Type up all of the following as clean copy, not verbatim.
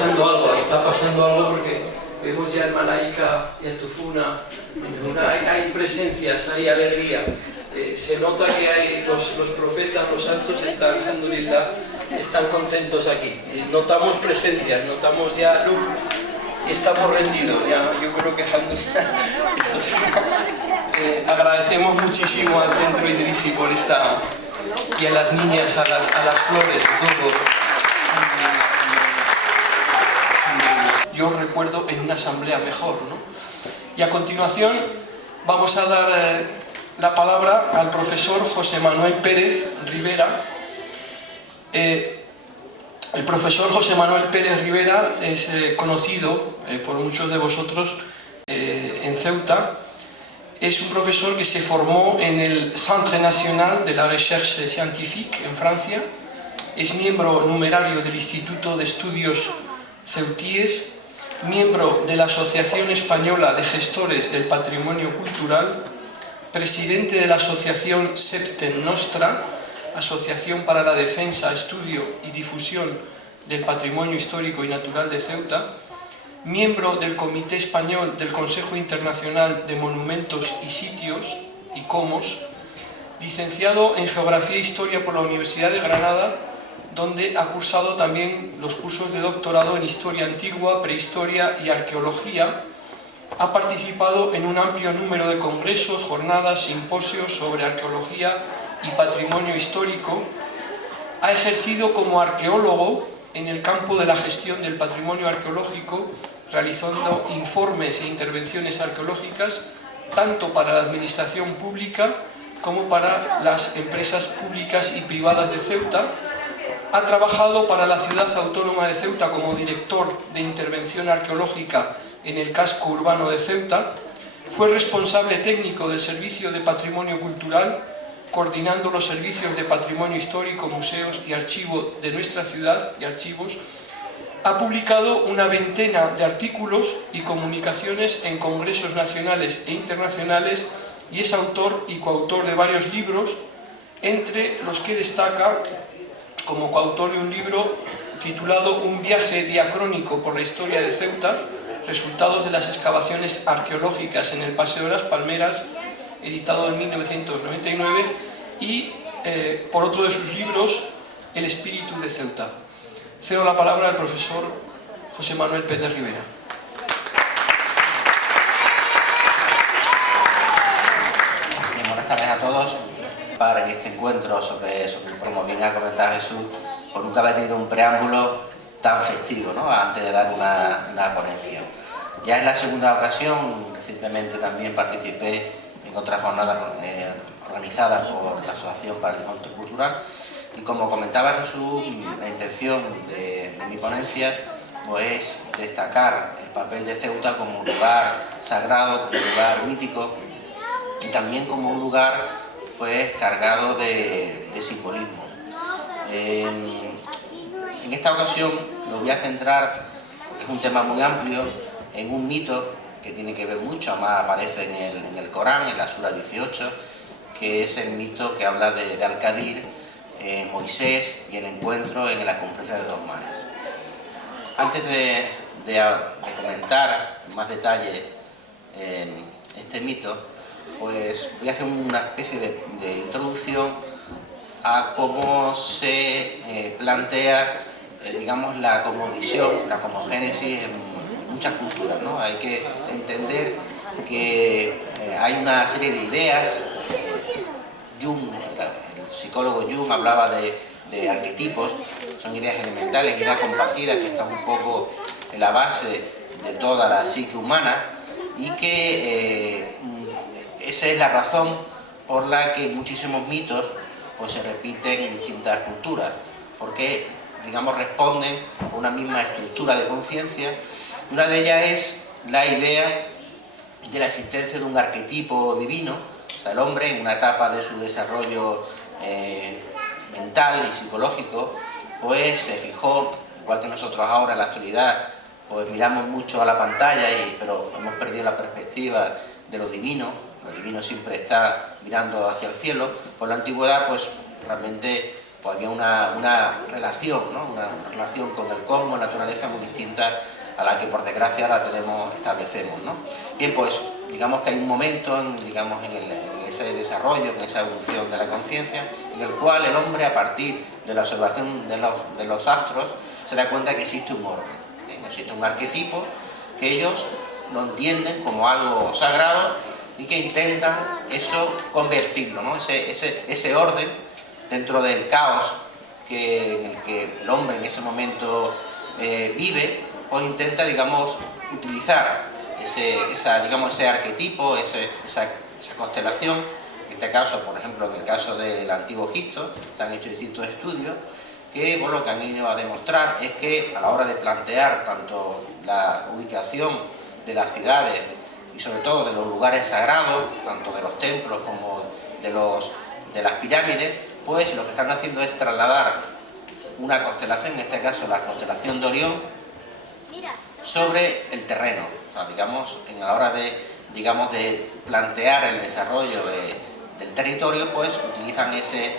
está pasando algo porque vemos ya el Malaika y el Tufuna, hay presencias, hay alegría, se nota que hay los profetas, los santos están, alhamdulillah, están contentos aquí, notamos presencias, notamos ya luz y estamos rendidos, ya, yo creo que alhamdulillah, agradecemos muchísimo al Centro Idrisi por esta, y a las niñas, a las flores, todo. Yo recuerdo en una asamblea mejor, ¿no? Y a continuación vamos a dar la palabra al profesor José Manuel Pérez Rivera. El profesor José Manuel Pérez Rivera es conocido por muchos de vosotros en Ceuta. Es un profesor que se formó en el Centre National de la Recherche Scientifique en Francia. Es miembro numerario del Instituto de Estudios Ceutíes, miembro de la Asociación Española de Gestores del Patrimonio Cultural, presidente de la Asociación Septem Nostra, Asociación para la Defensa, Estudio y Difusión del Patrimonio Histórico y Natural de Ceuta, miembro del Comité Español del Consejo Internacional de Monumentos y Sitios, ICOMOS, licenciado en Geografía e Historia por la Universidad de Granada, donde ha cursado también los cursos de doctorado en Historia Antigua, Prehistoria y Arqueología. Ha participado en un amplio número de congresos, jornadas, simposios sobre arqueología y patrimonio histórico. Ha ejercido como arqueólogo en el campo de la gestión del patrimonio arqueológico, realizando informes e intervenciones arqueológicas tanto para la administración pública como para las empresas públicas y privadas de Ceuta. Ha trabajado para la ciudad autónoma de Ceuta como director de intervención arqueológica en el casco urbano de Ceuta. Fue responsable técnico del Servicio de Patrimonio Cultural, coordinando los servicios de patrimonio histórico, museos y archivo de nuestra ciudad y archivos. Ha publicado una veintena de artículos y comunicaciones en congresos nacionales e internacionales y es autor y coautor de varios libros, entre los que destaca como coautor de un libro titulado Un viaje diacrónico por la historia de Ceuta, resultados de las excavaciones arqueológicas en el Paseo de las Palmeras, editado en 1999, y por otro de sus libros, El espíritu de Ceuta. Cedo la palabra al profesor José Manuel Pérez Rivera. Buenas tardes a todos. Para este encuentro sobre como bien ha comentado Jesús, pues nunca había tenido un preámbulo tan festivo, ¿no? Antes de dar una ponencia. Ya es la segunda ocasión, recientemente también participé en otras jornadas organizadas por la Asociación para el Encuentro Cultural, y como comentaba Jesús, la intención de mi ponencia pues destacar el papel de Ceuta como un lugar sagrado, como un lugar mítico y también como un lugar pues cargado de simbolismo. En esta ocasión me voy a centrar, porque es un tema muy amplio, en un mito que tiene que ver mucho, además aparece en el Corán, en la Sura 18, que es el mito que habla de Al-Qadir, Moisés y el encuentro en la conferencia de dos mares. Antes de comentar en más detalle este mito, pues voy a hacer una especie de introducción a cómo se plantea, digamos, la cosmovisión, la cosmogénesis en muchas culturas, ¿no? Hay que entender que hay una serie de ideas. Jung, el psicólogo Jung, hablaba de arquetipos, son ideas elementales, ideas compartidas que están un poco en la base de toda la psique humana, y que esa es la razón por la que muchísimos mitos pues, se repiten en distintas culturas, porque, digamos, responden a una misma estructura de conciencia. Una de ellas es la idea de la existencia de un arquetipo divino. O sea, el hombre, en una etapa de su desarrollo mental y psicológico, pues se fijó, igual que nosotros ahora en la actualidad, pues miramos mucho a la pantalla, pero hemos perdido la perspectiva de lo divino. Lo divino siempre está mirando hacia el cielo. Por la antigüedad, pues realmente pues había una relación, ¿no? Una relación con el cosmos, la naturaleza muy distinta a la que por desgracia la establecemos, ¿no? Bien, pues digamos que hay un momento en ese desarrollo, en esa evolución de la conciencia, en el cual el hombre, a partir de la observación de los astros, se da cuenta que existe un orden, existe un arquetipo que ellos lo entienden como algo sagrado y que intentan eso convertirlo, ¿no? Ese orden dentro del caos en el que el hombre en ese momento vive, pues intenta, digamos, utilizar ese arquetipo, esa constelación. En este caso, por ejemplo, en el caso del Antiguo Egipto, se han hecho distintos estudios que, bueno, lo que han ido a demostrar es que a la hora de plantear tanto la ubicación de las ciudades y sobre todo de los lugares sagrados, tanto de los templos como de las pirámides, pues lo que están haciendo es trasladar una constelación, en este caso la constelación de Orión, sobre el terreno. O sea, digamos, a la hora de plantear el desarrollo del territorio, pues utilizan ese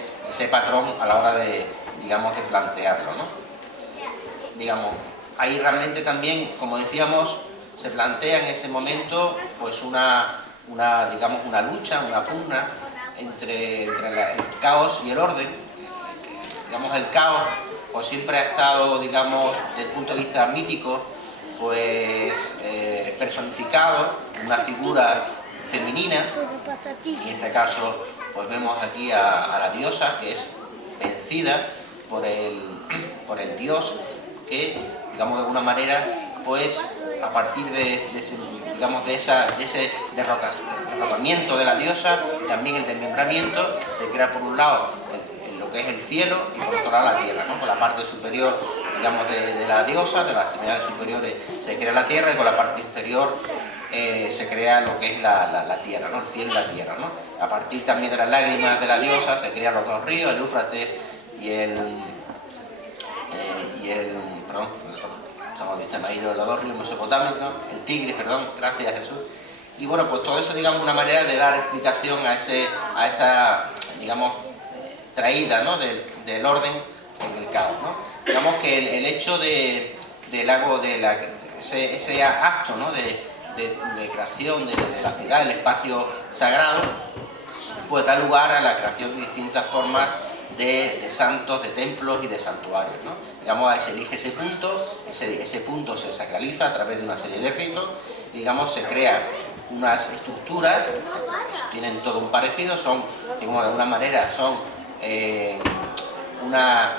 patrón a la hora de plantearlo, ¿no? Digamos, ahí realmente también, como decíamos, se plantea en ese momento pues una lucha, una pugna entre el caos y el orden. Digamos, el caos pues siempre ha estado, digamos, desde el punto de vista mítico, pues personificado en una figura femenina, y en este caso pues vemos aquí a la diosa, que es vencida por el dios, que, digamos, de alguna manera, pues a partir de ese derrocamiento de la diosa, también el desmembramiento, se crea por un lado lo que es el cielo y por otro lado la tierra, ¿no? Con la parte superior, digamos, de la diosa, de las extremidades superiores, se crea la tierra, y con la parte inferior se crea lo que es la tierra, ¿no? El cielo y la tierra, ¿no? A partir también de las lágrimas de la diosa se crean los dos ríos, el Éufrates y se me ha ido los dos ríos mesopotámicos, el Tigris, perdón, gracias a Jesús. Y bueno, pues todo eso, digamos, una manera de dar explicación a esa, digamos, traída, ¿no? del orden en el caos, ¿no? Digamos que el hecho ese acto, ¿no? de creación de la ciudad, el espacio sagrado, pues da lugar a la creación de distintas formas de santos, de templos y de santuarios, ¿no? Digamos, se elige ese punto se sacraliza a través de una serie de ritos, y, digamos, se crean unas estructuras que tienen todo un parecido, son, digamos, de alguna manera son una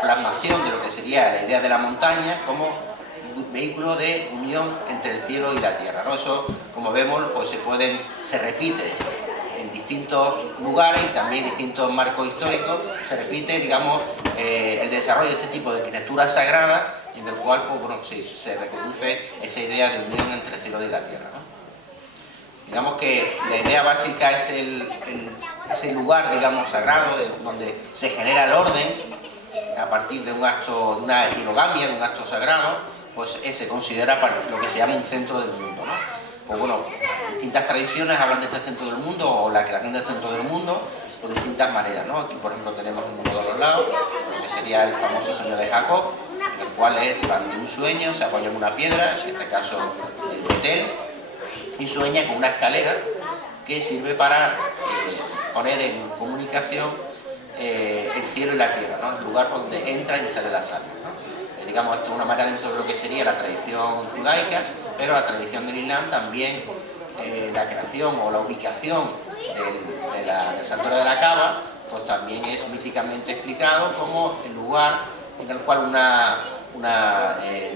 plasmación de lo que sería la idea de la montaña como vehículo de unión entre el cielo y la tierra, ¿no? Eso, como vemos, pues se repite en distintos lugares y también en distintos marcos históricos, se repite, digamos, el desarrollo de este tipo de arquitectura sagrada, en el cual, pues, bueno, se reproduce esa idea de unión entre el cielo y la tierra, ¿no? Digamos que la idea básica es ese lugar, digamos, sagrado, donde se genera el orden a partir de un acto, de una hierogamia, de un acto sagrado, pues se considera lo que se llama un centro del mundo, ¿no? Pues bueno, distintas tradiciones hablan de este centro del mundo, o la creación del centro del mundo, por distintas maneras, ¿no? Aquí, por ejemplo, tenemos en uno de los lados, lo que sería el famoso sueño de Jacob, en el cual durante un sueño se apoya en una piedra, en este caso el Betel, y sueña con una escalera que sirve para poner en comunicación el cielo y la tierra, ¿no? El lugar donde entran y salen las almas, ¿no? Digamos, esto es una manera dentro de lo que sería la tradición judaica, pero la tradición del Islam también, la creación o la ubicación del santuario de la Kaaba, pues también es míticamente explicado como el lugar en el cual una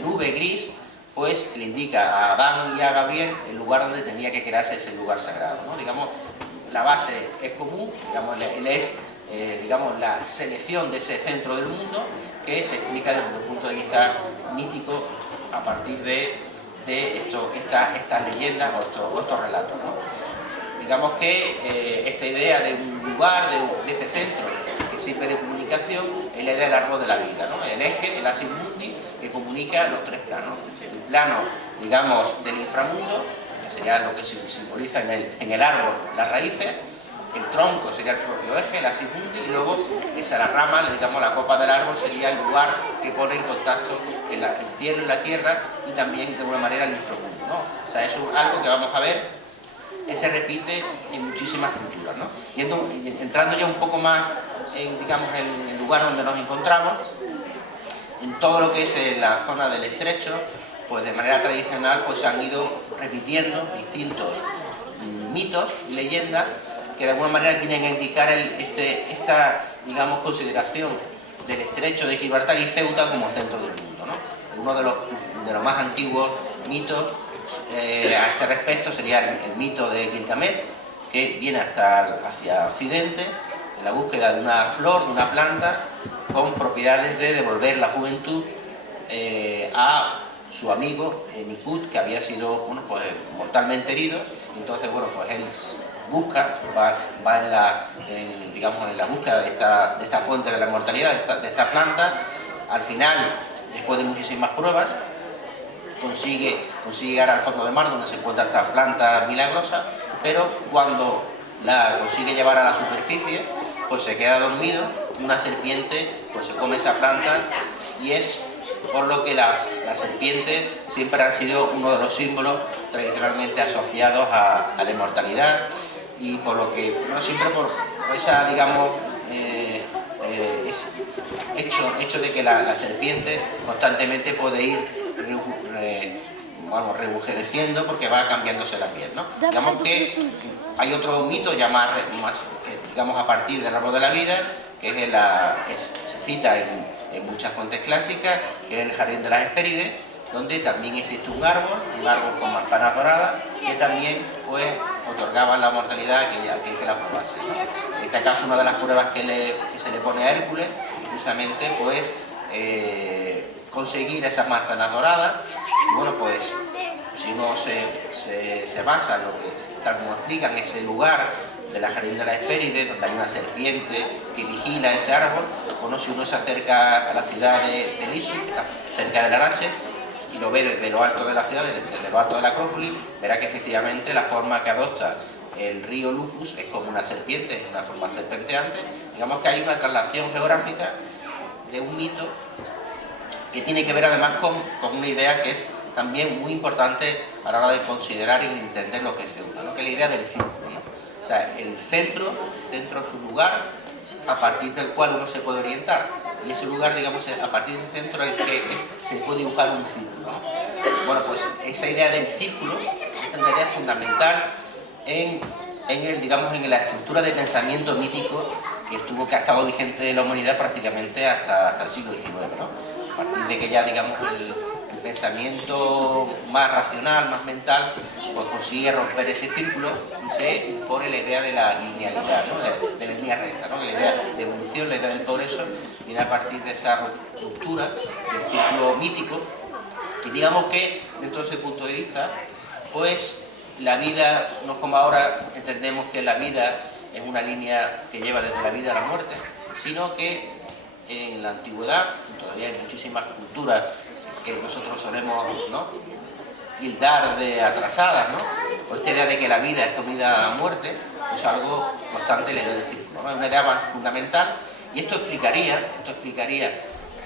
nube gris pues le indica a Adán y a Gabriel el lugar donde tenía que crearse ese lugar sagrado, ¿no? Digamos, la base es común, digamos, él es digamos, la selección de ese centro del mundo, que se explica desde un punto de vista mítico a partir de estas leyendas o estos relatos, ¿no? Digamos que esta idea de un lugar, de este centro que sirve de comunicación, es la idea del árbol de la vida, ¿no? El eje, el axis mundi, que comunica los tres planos. El plano, digamos, del inframundo, que sería lo que se simboliza en el árbol, las raíces. el tronco sería el propio eje, la simundi, y luego esa la rama, digamos la copa del árbol, sería el lugar que pone en contacto el cielo y la tierra, y también de alguna manera el inframundo, ¿no? O sea, eso es algo que vamos a ver que se repite en muchísimas culturas, ¿no? Y entrando ya un poco más en, digamos, en el lugar donde nos encontramos, en todo lo que es la zona del estrecho, pues de manera tradicional pues se han ido repitiendo distintos mitos y leyendas que de alguna manera tienen que indicar esta, digamos, consideración del estrecho de Gibraltar y Ceuta como centro del mundo, ¿no? Uno de los más antiguos mitos a este respecto sería el mito de Gilgamesh, que viene hacia Occidente en la búsqueda de una flor, de una planta con propiedades de devolver la juventud a su amigo Nikut, que había sido, bueno, pues, mortalmente herido. Entonces, bueno, pues él busca, va digamos, en la búsqueda de esta fuente de la inmortalidad, de esta planta. Al final, después de muchísimas pruebas, consigue llegar al fondo del mar, donde se encuentra esta planta milagrosa, pero cuando la consigue llevar a la superficie, pues se queda dormido, y una serpiente pues se come esa planta, y es por lo que la serpiente siempre ha sido uno de los símbolos tradicionalmente asociados a la inmortalidad, y por lo que, no siempre por esa, digamos, hecho de que la serpiente constantemente puede ir rejuveneciendo porque va cambiándose la piel, ¿no? Digamos que hay otro mito ya más digamos, a partir del árbol de la vida, que se cita en muchas fuentes clásicas, que es el jardín de las Hespérides, donde también existe un árbol con manzanas doradas, que también pues otorgaba la mortalidad a aquel que la probase, ¿no? En este caso, una de las pruebas que se le pone a Hércules, precisamente, pues conseguir esas manzanas doradas. Y bueno, pues si uno se basa en lo que, tal como explican, ese lugar de la jardín de las Hespérides, donde hay una serpiente que vigila ese árbol, bueno, si uno se acerca a la ciudad de Lisu, que está cerca de Larache, y lo ve desde lo alto de la ciudad, desde lo alto de la Acrópolis, verá que efectivamente la forma que adopta el río Lupus es como una serpiente, es una forma serpenteante. Digamos que hay una traslación geográfica de un mito que tiene que ver además con una idea que es también muy importante a la hora de considerar y entender lo que es Ceuta, ¿no? Que es la idea del círculo, ¿no? O sea, el centro es su lugar a partir del cual uno se puede orientar, y ese lugar, digamos, a partir de ese centro es que se puede dibujar un círculo, ¿no? Bueno, pues esa idea del círculo es una idea fundamental en la estructura de pensamiento mítico que ha estado vigente en la humanidad prácticamente hasta el siglo XIX, ¿no? A partir de que ya, digamos, el pensamiento más racional, más mental, pues consigue romper ese círculo y se impone la idea de la linealidad, ¿no? de la línea recta, ¿no? La idea de evolución, la idea del progreso, viene a partir de esa ruptura del círculo mítico. Y digamos que, dentro de ese punto de vista, pues la vida, no es como ahora entendemos que la vida es una línea que lleva desde la vida a la muerte, sino que en la antigüedad, y todavía hay muchísimas culturas que nosotros solemos, ¿no?, tildar de atrasadas, ¿no? Pues esta idea de que la vida está unida a la muerte es algo constante en la idea del círculo, ¿no? Es una idea más fundamental, y esto explicaría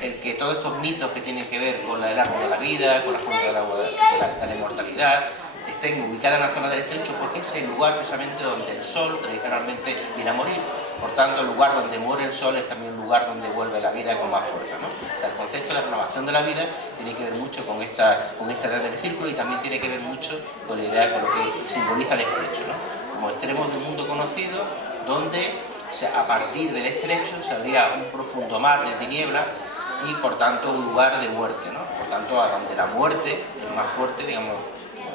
el que todos estos mitos que tienen que ver con el árbol de la vida, con la fuente del agua de la inmortalidad, estén ubicadas en la zona del estrecho, porque es el lugar precisamente donde el sol tradicionalmente viene a morir. Por tanto, el lugar donde muere el sol es también un lugar donde vuelve la vida con más fuerza, ¿no? O sea, el concepto de renovación de la vida tiene que ver mucho con esta idea del círculo, y también tiene que ver mucho con la idea, con lo que simboliza el estrecho, ¿no? Como extremo de un mundo conocido, donde a partir del estrecho se abría un profundo mar de tinieblas, y por tanto un lugar de muerte, ¿no? Por tanto, a donde la muerte es más fuerte, digamos,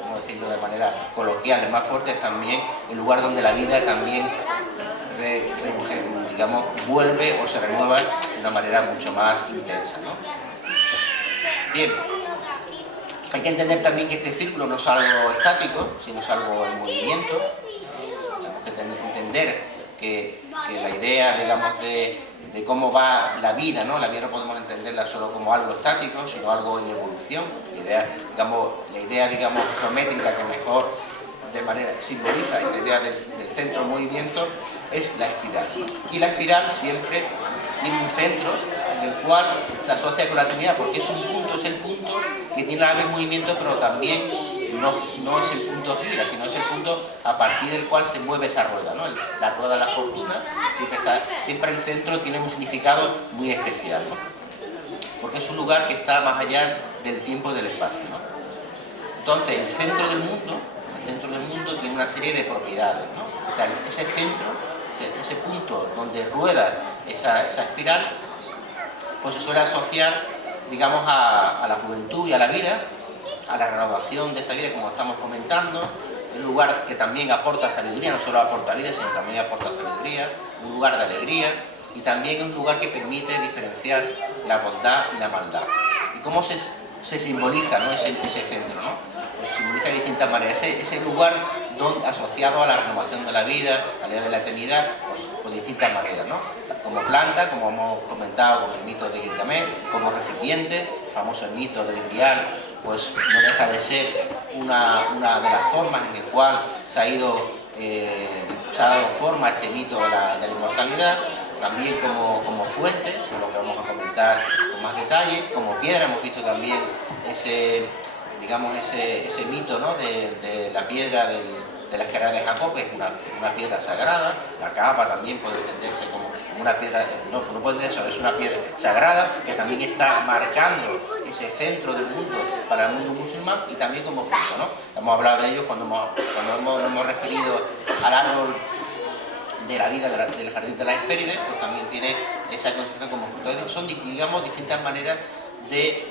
vamos a decirlo de manera coloquial, es más fuerte, es también el lugar donde la vida también digamos, vuelve o se renueva de una manera mucho más intensa, ¿no? Bien, hay que entender también que este círculo no es algo estático, sino es algo en movimiento. Tenemos que entender que la idea, digamos, de cómo va la vida, ¿no? La vida no podemos entenderla solo como algo estático, sino algo en evolución. La idea, digamos, geométrica que mejor de manera simboliza esta idea del centro en movimiento es la espiral. Y la espiral siempre tiene un centro en el cual se asocia con la Trinidad, porque es el punto que tiene la nave en movimiento, pero también no es el punto gira, sino es el punto a partir del cual se mueve esa rueda, ¿no? La rueda de la fortuna, siempre el centro tiene un significado muy especial, ¿no? Porque es un lugar que está más allá del tiempo y del espacio, ¿no? Entonces, el centro del mundo tiene una serie de propiedades, ¿no? O sea, ese centro, ese punto donde rueda esa espiral, pues se suele asociar, digamos, a la juventud y a la vida, a la renovación de esa vida, como estamos comentando, un lugar que también aporta sabiduría, no solo aporta vida, sino también aporta sabiduría, un lugar de alegría, y también un lugar que permite diferenciar la bondad y la maldad. ¿Y cómo se simboliza, ¿no? ese centro, ¿no? Pues se simboliza de distintas maneras. Ese lugar asociado a la renovación de la vida, a la idea de la eternidad, pues de distintas maneras, ¿no? Como planta, como hemos comentado con el mito de Gilgamesh, como recipiente, el famoso mito del Grial, pues no deja de ser una de las formas en la cual se ha dado forma a este mito de la inmortalidad, también como fuente, lo que vamos a comentar con más detalle, como piedra. Hemos visto también ese mito, ¿no? de la piedra de la escalera de Jacob, que es una piedra sagrada. La capa también puede entenderse como una piedra, no puede entenderse, es una piedra sagrada que también está marcando ese centro del mundo para el mundo musulmán, y también como fruto, ¿no? Hemos hablado de ello cuando hemos referido al árbol de la vida del jardín de las Hespérides, pues también tiene esa concepción como fruto. Son, digamos, distintas maneras de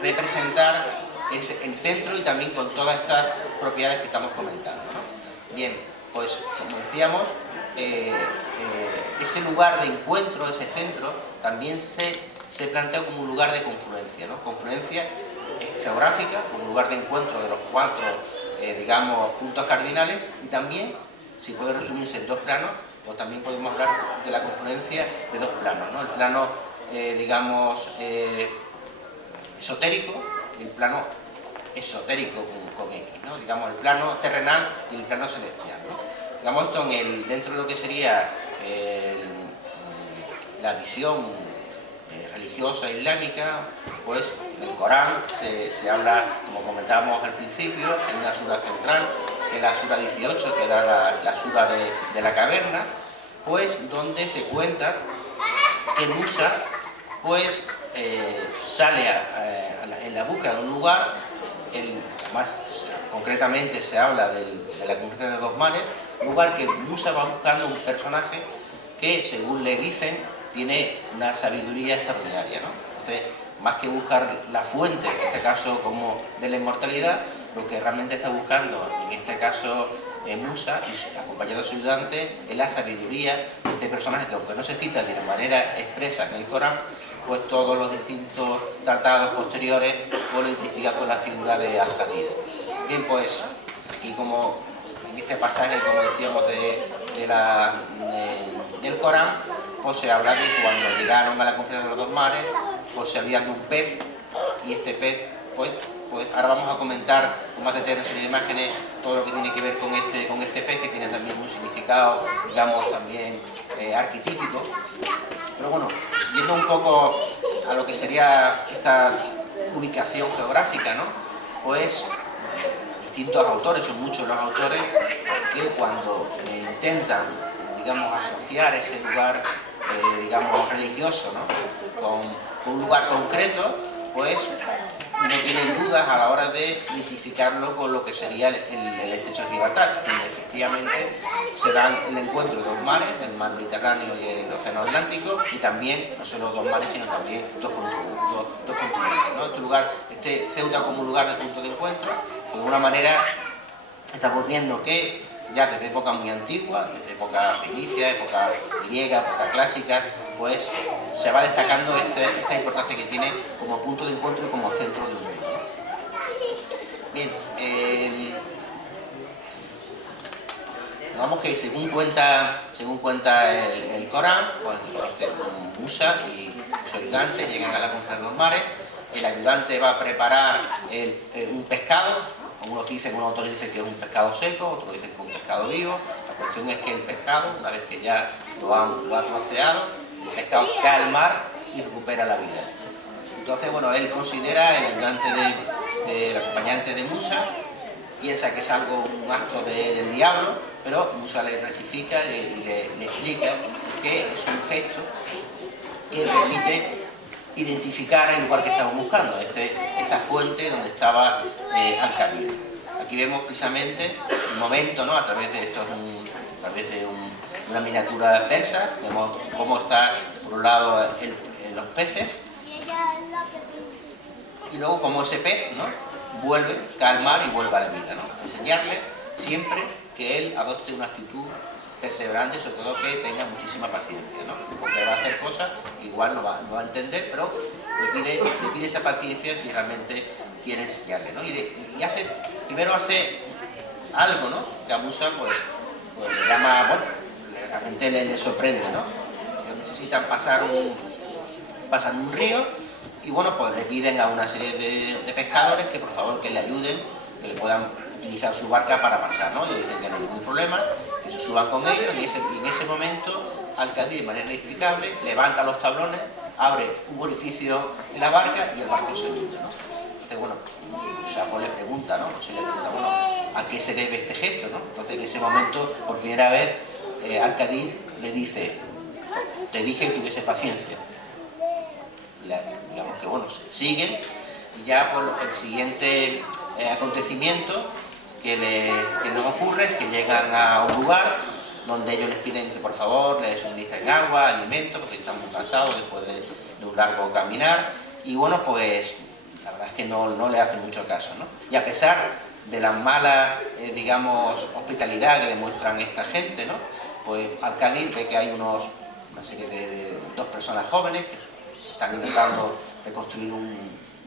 representar el centro, y también con todas estas propiedades que estamos comentando, ¿no? Bien, pues como decíamos, ese lugar de encuentro, ese centro, también se plantea como un lugar de confluencia, ¿no? Confluencia geográfica, como un lugar de encuentro de los cuatro, digamos, puntos cardinales, y también, si puede resumirse en dos planos, pues también podemos hablar de la confluencia de dos planos, ¿no? El plano, digamos, esotérico, y el plano esotérico con X, ¿no? Digamos, el plano terrenal y el plano celestial, ¿no? Digamos, esto dentro de lo que sería la visión religiosa islámica, pues en el Corán se habla, como comentábamos al principio, en una sura central, que es la sura 18, que era la sura de la caverna, pues donde se cuenta que Musa, pues sale en la búsqueda de un lugar, más concretamente se habla de la conquista de dos mares, un lugar que Musa va buscando un personaje que, según le dicen, tiene una sabiduría extraordinaria, ¿no? Entonces, más que buscar la fuente, en este caso como de la inmortalidad, lo que realmente está buscando, en este caso Musa, y acompañado de su ayudante, es la sabiduría de este personaje, que aunque no se cita de manera expresa en el Corán, pues todos los distintos tratados posteriores pues lo identifican con la figura de Al-Hadid. Bien, pues, y como en este pasaje, como decíamos, del Corán, pues se habla de cuando llegaron a la conquista de los dos mares, pues se había de un pez, y este pez, pues ahora vamos a comentar con más detalle, una serie de imágenes, todo lo que tiene que ver con este pez, que tiene también un significado, digamos, también arquetípico. Pero bueno, yendo un poco a lo que sería esta ubicación geográfica, ¿no? Pues distintos autores, son muchos los autores que cuando intentan, digamos, asociar ese lugar, digamos, religioso, ¿no? con un lugar concreto, pues no tienen dudas a la hora de identificarlo con lo que sería el estrecho de Gibraltar, donde efectivamente se dan el encuentro de dos mares, el mar Mediterráneo y el océano Atlántico, y también no solo dos mares, sino también dos continentes, ¿no? Este lugar, Ceuta como un lugar de punto de encuentro, de alguna manera estamos viendo que ya desde época muy antigua, desde época fenicia, época griega, época clásica, pues se va destacando esta importancia que tiene como punto de encuentro y como centro del mundo, ¿no? Bien, digamos que según cuenta el Corán, pues Musa y su ayudante llegan a la conquista de los mares. El ayudante va a preparar un pescado. Algunos autores dicen que es un pescado seco, otros dicen que es un pescado vivo. La La cuestión es que el pescado, una vez que ya lo ha troceado, el pescado cae al mar y recupera la vida. Entonces, bueno, él considera, el ayudante del acompañante de Musa, piensa que es algo, un acto del diablo, pero Musa le rectifica y le explica que es un gesto que permite identificar el lugar que estamos buscando, esta fuente donde estaba Al-Qadir. Aquí vemos precisamente un momento, ¿no? A través de una miniatura persa, vemos cómo está por un lado los peces y luego cómo ese pez, ¿no?, vuelve, cae al mar y vuelve a la vida, ¿no? Enseñarle siempre que él adopte una actitud perseverante, sobre todo que tenga muchísima paciencia, ¿no? Porque va a hacer cosas que igual no va a entender, pero le pide esa paciencia si realmente quiere enseñarle, ¿no? Primero hace algo, ¿no?, que a Musa pues le llama, bueno, realmente le sorprende, ¿no? Ellos necesitan pasar un río y bueno, pues le piden a una serie de pescadores que por favor que le ayuden, que le puedan utilizar su barca para pasar, ¿no? Y dicen que no hay ningún problema, que se suban con ellos y en ese momento Al-Qadir, de manera inexplicable, levanta los tablones, abre un orificio en la barca y el barco se hunde, ¿no? Entonces, bueno, pues le pregunta, ¿no? Pues le pregunta, bueno, ¿a qué se debe este gesto, no? Entonces, en ese momento, por primera vez, Al-Qadir le dice: te dije que tuviese paciencia. Digamos que, bueno, siguen y ya por el siguiente acontecimiento que les ocurre es que llegan a un lugar donde ellos les piden que por favor les suministren agua, alimentos, porque están muy cansados después de un largo caminar, y bueno, pues la verdad es que no le hacen mucho caso, ¿no? Y a pesar de la mala, digamos, hospitalidad que demuestran esta gente, ¿no?, pues Al-Qadir ve que hay una serie de dos personas jóvenes que están intentando reconstruir un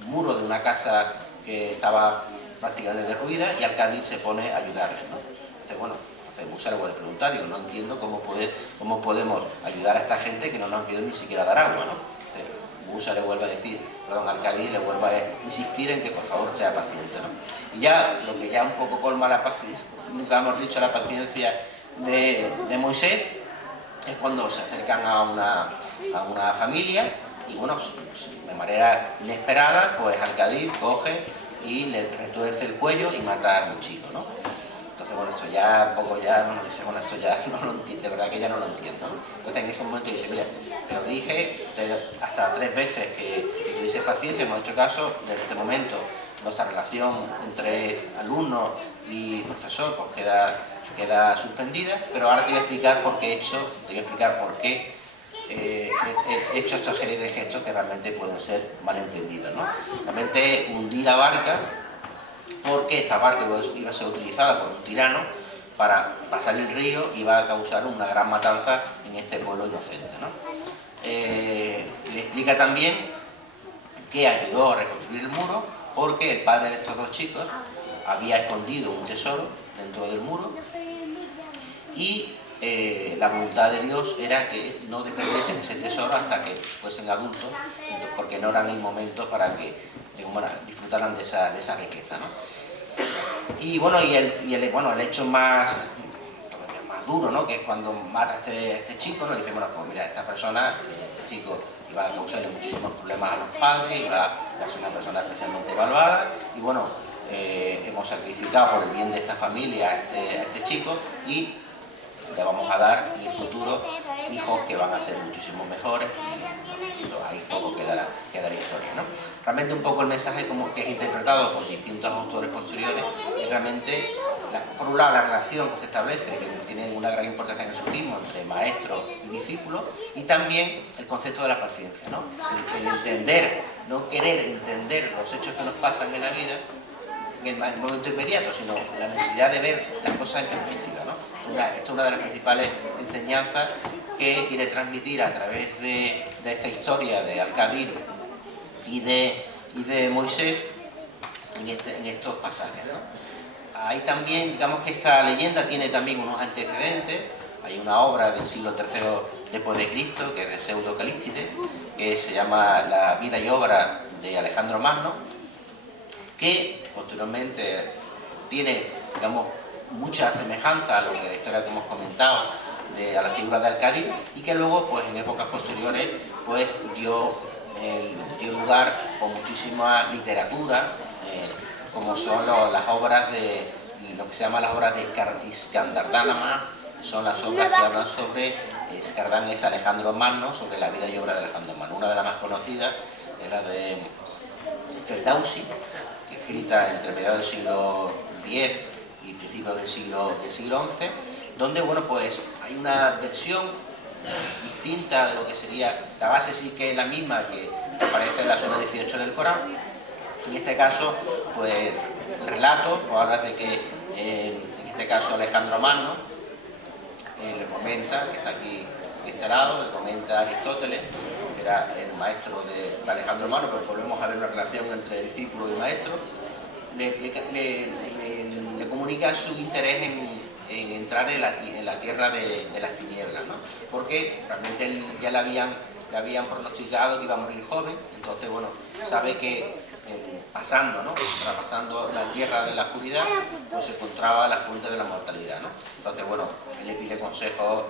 muro de una casa que estaba prácticamente derruida, y Al-Qadir se pone a ayudarles, ¿no? Entonces, bueno, Musa le vuelve a preguntar, yo no entiendo cómo podemos ayudar a esta gente que no nos han querido ni siquiera dar agua, ¿no? Entonces, Musa le vuelve a decir, perdón, Al-Qadir le vuelve a insistir en que por favor sea paciente, ¿no? Y ya, lo que ya un poco colma la paciencia, nunca hemos dicho la paciencia de Moisés, es cuando se acercan a una familia y bueno, de manera inesperada, pues Al-Qadir coge y le retuerce el cuello y mata al chico, ¿no? Entonces, bueno, esto ya un poco ya nos dice, bueno, esto ya no lo entiendo, de verdad que ya no lo entiendo, ¿no? Entonces en ese momento dice, mira, te lo dije hasta 3 veces que tuviese paciencia, hemos hecho caso, desde este momento nuestra relación entre alumno y profesor pues queda suspendida, pero ahora te voy a explicar por qué he hecho esta serie de gestos que realmente pueden ser malentendidos, ¿no? Realmente hundí la barca porque esta barca iba a ser utilizada por un tirano para pasar el río y iba a causar una gran matanza en este pueblo inocente, ¿no? Le explica también que ayudó a reconstruir el muro porque el padre de estos dos chicos había escondido un tesoro dentro del muro y la voluntad de Dios era que no descubriesen ese tesoro hasta que fuesen adultos, porque no era el momento para que disfrutaran de esa riqueza, ¿no? Y bueno, el hecho más duro, ¿no?, que es cuando mata a este chico, ¿no? Dice, bueno, pues mira, esta persona, este chico iba a causarle muchísimos problemas a los padres, iba a ser una persona especialmente malvada, y bueno, hemos sacrificado por el bien de esta familia a este chico, y le vamos a dar en el futuro hijos que van a ser muchísimo mejores, y ahí poco queda la historia, ¿no? Realmente un poco el mensaje como que es interpretado por distintos autores posteriores es realmente, por un lado, la relación que se establece, que tiene una gran importancia en el sufismo entre maestro y discípulo, y también el concepto de la paciencia, ¿no? El entender, no querer entender los hechos que nos pasan en la vida en el momento inmediato, sino la necesidad de ver las cosas en perspectiva, ¿no? Esta es una de las principales enseñanzas que quiere transmitir a través de esta historia de Al-Qadir y de Moisés en estos pasajes, ¿no? Ahí también, digamos que esa leyenda tiene también unos antecedentes. Hay una obra del siglo III después de Cristo, que es de Pseudo-Calístides, que se llama La vida y obra de Alejandro Magno, que posteriormente tiene, digamos, mucha semejanza a lo que la historia que hemos comentado a la figura de Al-Qadhi, y que luego pues en épocas posteriores pues dio lugar a muchísima literatura, como son las obras de lo que se llama las obras de Iskandar-Dánama. Son las obras que hablan sobre Iskandar es Alejandro Magno, sobre la vida y obra de Alejandro Magno. Una de las más conocidas es la de Ferdowsi, que escrita entre mediados del siglo X y principios del siglo XI, donde bueno, pues hay una versión distinta de lo que sería la base, sí que es la misma que aparece en la sura 18 del Corán. En este caso, pues el relato pues, habla de que en este caso Alejandro Magno le comenta, que está aquí de este lado, le comenta a Aristóteles, que era el maestro de Alejandro Magno, pero volvemos a ver una relación entre discípulo y maestro, le comunica su interés en entrar en la tierra de las tinieblas, ¿no? Porque realmente él ya le habían pronosticado que iba a morir joven, entonces bueno, sabe que pasando la tierra de la oscuridad, pues se encontraba la fuente de la mortalidad, ¿no? Entonces bueno, él le pide consejos,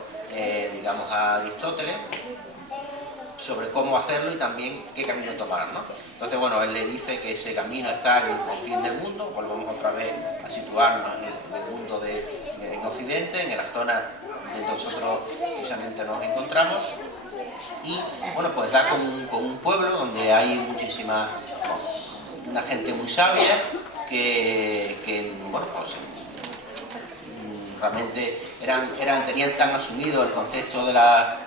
digamos, a Aristóteles sobre cómo hacerlo y también qué camino tomar, ¿no? Entonces, bueno, él le dice que ese camino está en el confín del mundo, volvemos otra vez a situarnos en el mundo en Occidente, en la zona donde nosotros precisamente nos encontramos, y, bueno, pues da con un pueblo donde hay muchísima, una gente muy sabia, que bueno, pues realmente tenían tan asumido el concepto de la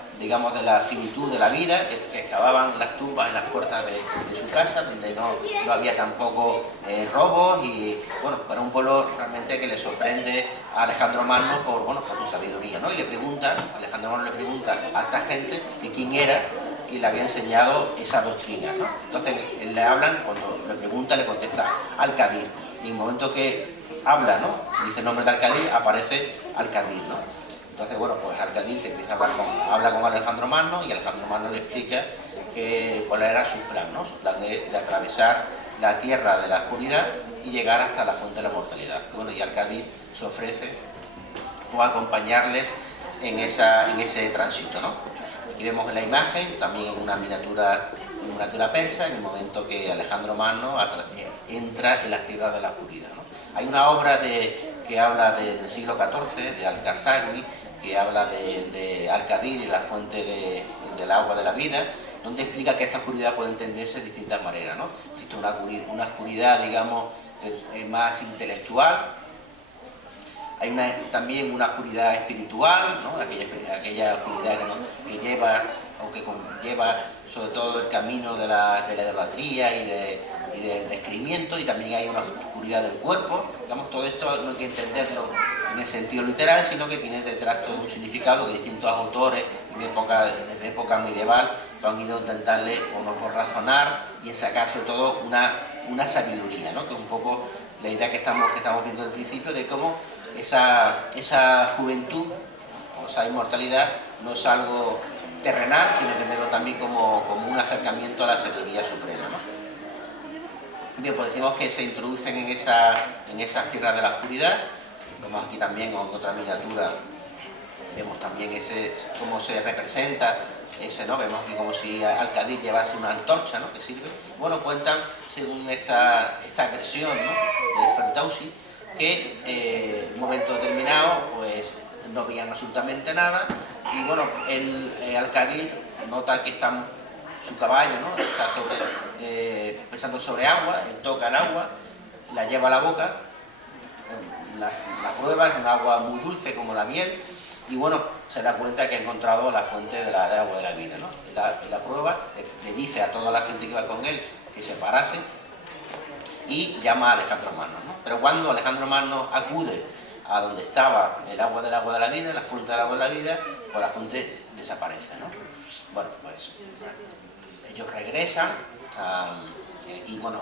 finitud de la vida, que excavaban las tumbas en las puertas de su casa, donde no había tampoco robos, y bueno, era un pueblo realmente que le sorprende a Alejandro Magno por su sabiduría, ¿no? Y Alejandro Magno le pregunta a esta gente de quién era quien le había enseñado esa doctrina, ¿no? Entonces le hablan, cuando le pregunta, le contesta Al-Qadhi, y en el momento que habla, ¿no?, dice el nombre de Al-Qadhi, aparece Al-Qadhi, ¿no? Entonces, bueno, pues Al-Qadhi se empieza a habla con Alejandro Magno, y Alejandro Magno le explica cuál era su plan, ¿no? Su plan de atravesar la tierra de la oscuridad y llegar hasta la fuente de la mortalidad. Y bueno, y Al-Qadhi se ofrece acompañarles en ese tránsito, ¿no? Aquí vemos en la imagen, también en una miniatura persa, en el momento que Alejandro Magno entra en las tierras de la oscuridad, ¿no? Hay una obra que habla del siglo XIV, de Al-Qarsagui, que habla de Al-Qadhi y la fuente del agua de la vida, donde explica que esta oscuridad puede entenderse de distintas maneras, ¿no? Existe una oscuridad, digamos, más intelectual. Hay también una oscuridad espiritual, ¿no? Aquella oscuridad que lleva, o que conlleva sobre todo el camino de la idolatría y del descreimiento, y también hay una oscuridad del cuerpo. Digamos, todo esto no hay que entenderlo en el sentido literal, sino que tiene detrás todo un significado que distintos autores desde época medieval han ido a intentarle por razonar y en sacar sobre todo una sabiduría, ¿no? Que es un poco la idea que estamos viendo al principio, de cómo esa juventud o esa inmortalidad no es algo terrenal, sino entenderlo también como un acercamiento a la sabiduría suprema, ¿no? Bien, pues decimos que se introducen en esas tierras de la oscuridad. Vemos aquí también en otra miniatura, vemos también cómo se representa ¿no? Vemos aquí como si Al-Qadhi llevase una antorcha, ¿no?, que sirve. Bueno, cuentan, según esta versión, ¿no?, de Ferdowsi, que en un momento determinado pues no veían absolutamente nada, y bueno, Al-Qadhi nota que su caballo, ¿no?, está pesando sobre agua. Él toca el agua, la lleva a la boca, la prueba, es un agua muy dulce como la miel, y bueno, se da cuenta que ha encontrado la fuente del agua de la vida, ¿no? La prueba, le dice a toda la gente que iba con él que se parase, y llama a Alejandro Magno, ¿no? Pero cuando Alejandro Magno acude a donde estaba el agua de la vida, la fuente del agua de la vida, pues la fuente desaparece, ¿no? Bueno, pues ellos regresan, y bueno,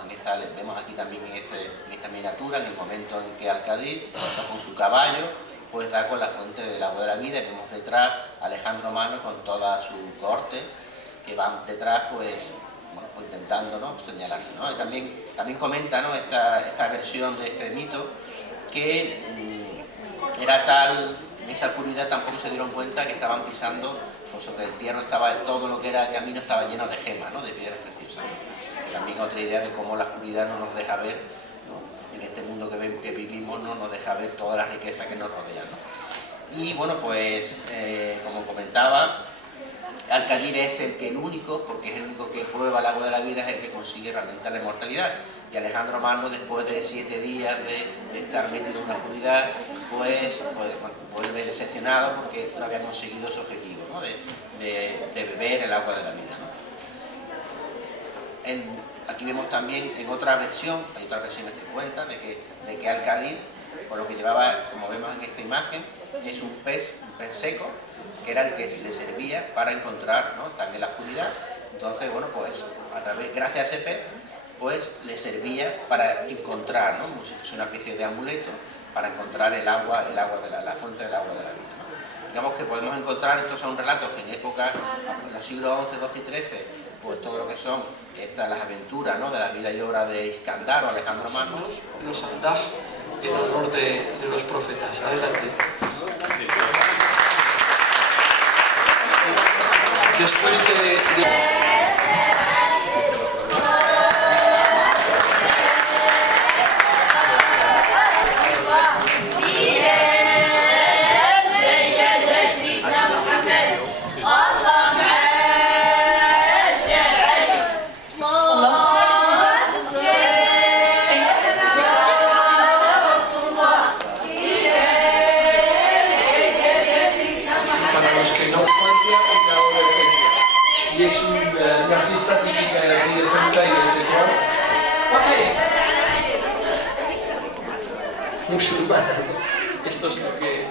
vemos aquí también en esta miniatura, en el momento en que Al-Qadhi, con su caballo, pues da con la fuente del agua de la vida, y vemos detrás a Alejandro Magno con toda su corte, que van detrás, pues intentando, ¿no?, señalarse, ¿no? Y también comenta, ¿no?, esta versión de este mito, que era tal, en esa oscuridad tampoco se dieron cuenta que estaban pisando, pues sobre el tierra estaba todo lo que era el camino estaba lleno de gemas, ¿no? De piedras preciosas, ¿no? Que también otra idea de cómo la oscuridad no nos deja ver, ¿no? En este mundo que vivimos no nos deja ver toda la riqueza que nos rodea, ¿no? Y bueno, pues como comentaba, Al-Qadir es el único, porque es el único que prueba el agua de la vida, es el que consigue realmente la inmortalidad. Y Alejandro Magno, después de 7 días de estar metido en una oscuridad, pues vuelve decepcionado porque no había conseguido su objetivo, ¿no? de beber el agua de la vida, ¿no? Aquí vemos también en otra versión, hay otras versiones que cuentan de que Al-Qadir, por lo que llevaba, como vemos en esta imagen, es un pez seco, que era el que le servía para encontrar, ¿no? Están en la oscuridad, entonces, bueno, pues gracias a ese pez, pues le servía para encontrar, ¿no? Como si fuese una especie de amuleto para encontrar la fuente del agua de la vida, ¿no? Digamos que podemos encontrar, estos son relatos que en época, en los siglos XI, XII y XIII, pues todo lo que son las aventuras, ¿no? De la vida y obra de Iskandar o Alejandro Magno. Los Andah en honor de los profetas. Adelante. Después de... Y es una fiesta típica de aquí de Ceuta y de Tetuán. Musulmana, ¿no? Esto es lo que...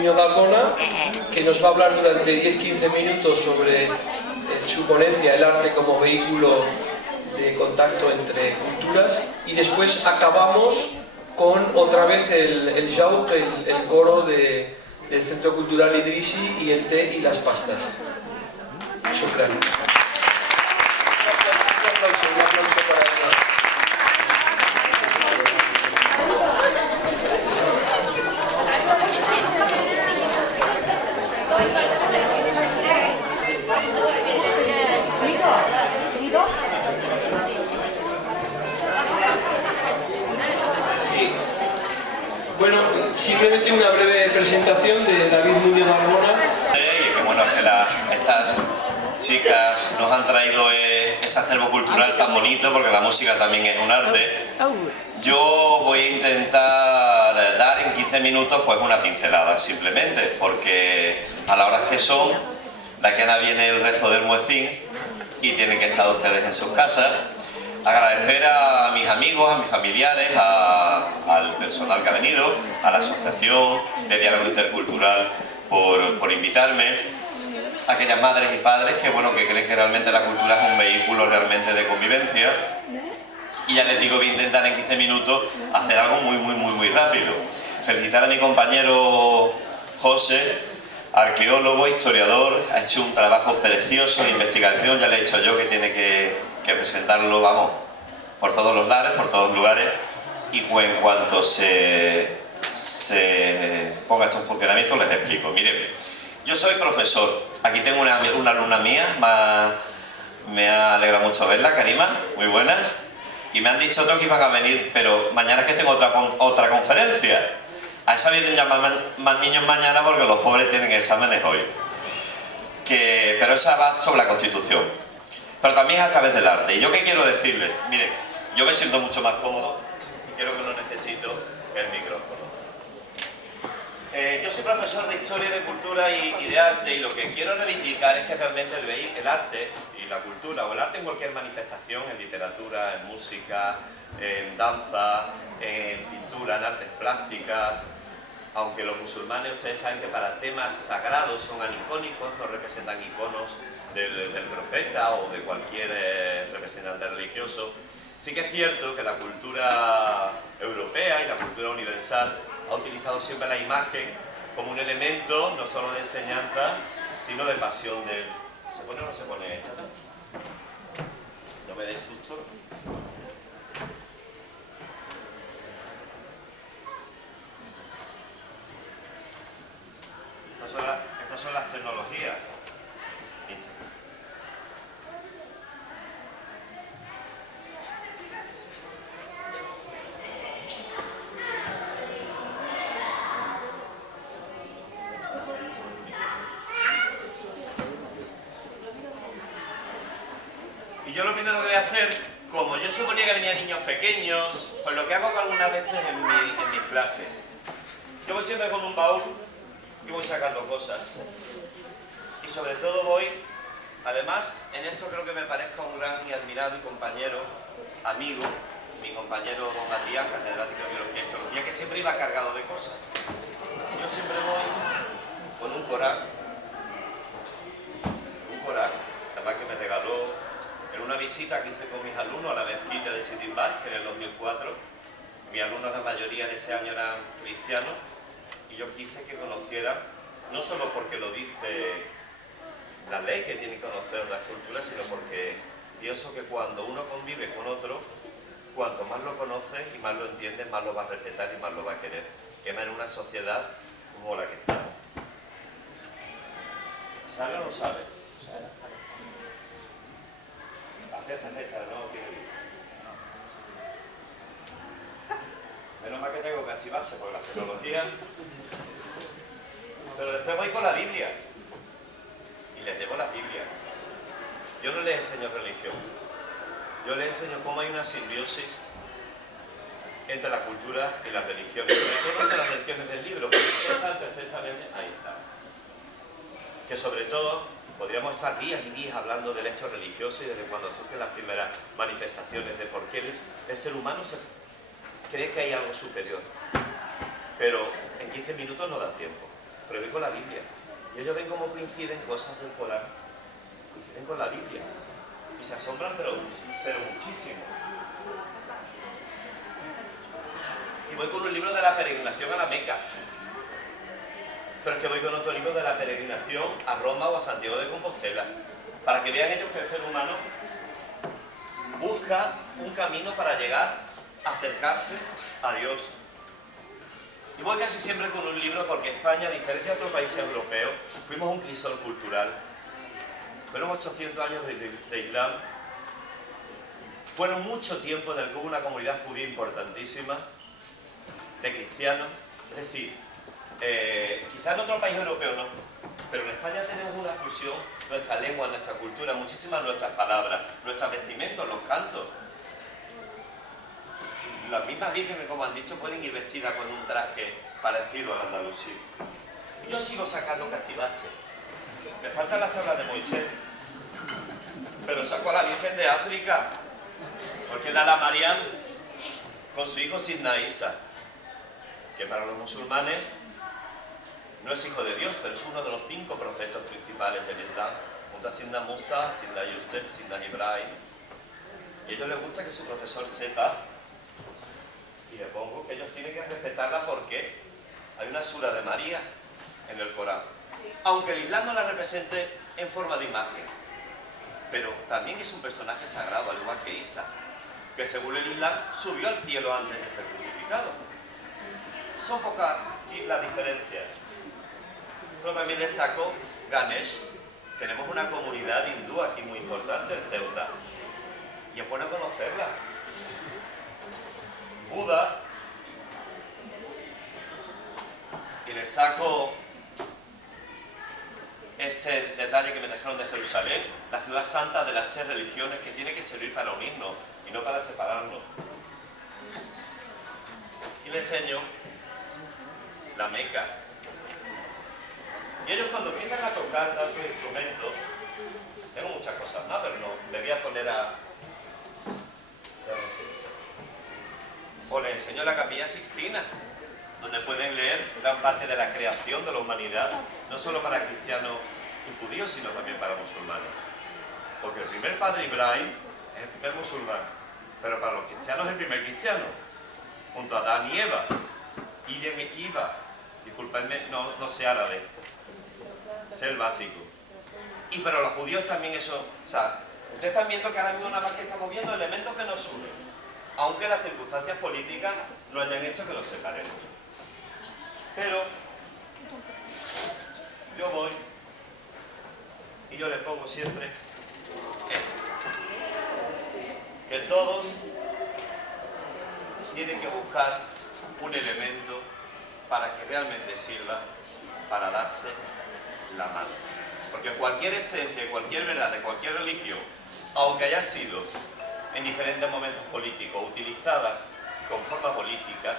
Muñoz Albona, que nos va a hablar durante 10-15 minutos sobre su ponencia, el arte como vehículo de contacto entre culturas, y después acabamos con otra vez el Jaut, el coro del Centro Cultural Idrissi, y el té y las pastas. Shukran. Un aplauso para ella. Bueno, simplemente una breve presentación de David Muñoz Albona. Y que bueno, que estas chicas nos han traído ese acervo cultural tan bonito, porque la música también es un arte. Yo voy a intentar dar en 15 minutos pues una pincelada simplemente, porque a la hora que son, de aquí a nada viene el rezo del muecín y tienen que estar ustedes en sus casas. Agradecer a mis amigos, a mis familiares, al personal que ha venido, a la Asociación de Diálogo Intercultural por invitarme, a aquellas madres y padres que, bueno, que creen que realmente la cultura es un vehículo realmente de convivencia. Y ya les digo, voy a intentar en 15 minutos hacer algo muy rápido. Felicitar a mi compañero José, arqueólogo, historiador, ha hecho un trabajo precioso de investigación. Ya le he dicho yo que tiene que presentarlo, vamos, por todos los lares, por todos los lugares, y pues en cuanto se ponga esto en funcionamiento les explico. Miren, yo soy profesor, aquí tengo una alumna mía, me ha alegrado mucho verla, Karima, muy buenas, y me han dicho otros que iban a venir, pero mañana es que tengo otra conferencia. A esa vienen ya más niños mañana porque los pobres tienen exámenes hoy. Pero esa va sobre la Constitución. Pero también es a través del arte. ¿Y yo qué quiero decirles? Miren, yo me siento mucho más cómodo y creo que no necesito el micrófono. Yo soy profesor de Historia, de Cultura y de Arte, y lo que quiero reivindicar es que realmente el arte y la cultura, o el arte en cualquier manifestación, en literatura, en música, en danza, en pintura, en artes plásticas, aunque los musulmanes, ustedes saben que para temas sagrados son anicónicos, no representan iconos del profeta o de cualquier representante religioso, sí que es cierto que la cultura europea y la cultura universal ha utilizado siempre la imagen como un elemento no solo de enseñanza, sino de pasión de... ¿Se pone o no se pone? Échate. No me des susto. Estas son las tecnologías. Y yo lo primero que voy a hacer, como yo suponía que venían niños pequeños, pues lo que hago algunas veces en mis clases, yo voy siempre con un baúl y voy sacando cosas. Y sobre todo voy, además, en esto creo que me parezco a un gran y admirado y compañero, amigo, mi compañero don Adrián, catedrático de Biología y Geología, que siempre iba cargado de cosas. Yo siempre voy con un Corán, además que me regaló en una visita que hice con mis alumnos a la mezquita de Sidi Barr, que en el 2004, mis alumnos la mayoría de ese año eran cristianos, y yo quise que conocieran, no solo porque lo dice la ley que tiene que conocer las culturas, sino porque pienso que cuando uno convive con otro, cuanto más lo conoce y más lo entiende, más lo va a respetar y más lo va a querer. Que más en una sociedad como la que estamos. ¿Sabe o no sabe? Acepta, no quiere ir. Menos mal que tengo cachivache por las tecnologías. Pero después voy con la Biblia. Y les debo la Biblia. Yo no les enseño religión. Yo les enseño cómo hay una simbiosis entre la cultura y las religiones. Sobre todo entre las religiones del libro, porque ustedes saben perfectamente, ahí está. Que sobre todo podríamos estar días y días hablando del hecho religioso y desde cuando surgen las primeras manifestaciones de por qué el ser humano se cree que hay algo superior. Pero en 15 minutos no da tiempo. predico la Biblia. Y ellos ven cómo coinciden cosas del Corán, coinciden con la Biblia. Y se asombran, pero muchísimo. Y voy con un libro de la peregrinación a la Meca. Pero es que voy con otro libro de la peregrinación a Roma o a Santiago de Compostela. Para que vean ellos que el ser humano busca un camino para llegar a acercarse a Dios. Y voy casi siempre con un libro porque España, a diferencia de otros países europeos, fuimos un crisol cultural. Fueron 800 años de Islam. Fueron mucho tiempo en el que hubo una comunidad judía importantísima, de cristianos. Es decir, quizás en otro país europeo no, pero en España tenemos una fusión, nuestra lengua, nuestra cultura, muchísimas nuestras palabras, nuestros vestimentos, los cantos. Las mismas vírgenes, como han dicho, pueden ir vestidas con un traje parecido al andalusí. Y yo sigo sacando cachivaches. Me faltan las tablas de Moisés, pero saco a la Virgen de África, porque la Mariam con su hijo Sidna Isa, que para los musulmanes no es hijo de Dios, pero es uno de los 5 profetas principales del Islam, junto a Sidna Musa, Sidna Yusef, Sidna Ibrahim. Y a ellos les gusta que su profesor sepa, y le pongo que ellos tienen que respetarla porque hay una sura de María en el Corán. Aunque el Islam no la represente en forma de imagen, pero también es un personaje sagrado, al igual que Isa, que según el Islam subió al cielo antes de ser crucificado. Son pocas las diferencias. Pero también le saco Ganesh. Tenemos una comunidad hindú aquí muy importante en Ceuta. Y es bueno conocerla. Buda. Y le saco este detalle que me trajeron de Jerusalén, la ciudad santa de las 3 religiones, que tiene que servir para unirnos y no para separarnos. Y le enseño la Meca. Y ellos cuando empiezan a tocar tantos instrumentos, tengo muchas cosas más, pero no, me voy a poner a... O les enseño la Capilla Sixtina, donde pueden leer gran parte de la creación de la humanidad, no solo para cristianos y judíos, sino también para musulmanes. Porque el primer padre Ibrahim es el primer musulmán, pero para los cristianos es el primer cristiano, junto a Adán y Eva. Idem y Iva, disculpadme, no sé árabe, sé el básico. Y para los judíos también eso, o sea, ustedes están viendo que ahora mismo nada más que estamos viendo elementos que nos unen, aunque las circunstancias políticas no hayan hecho que los separemos. Pero yo voy y yo les pongo siempre esto, que todos tienen que buscar un elemento para que realmente sirva para darse la mano. Porque cualquier esencia, cualquier verdad de cualquier religión, aunque haya sido en diferentes momentos políticos utilizadas con forma política,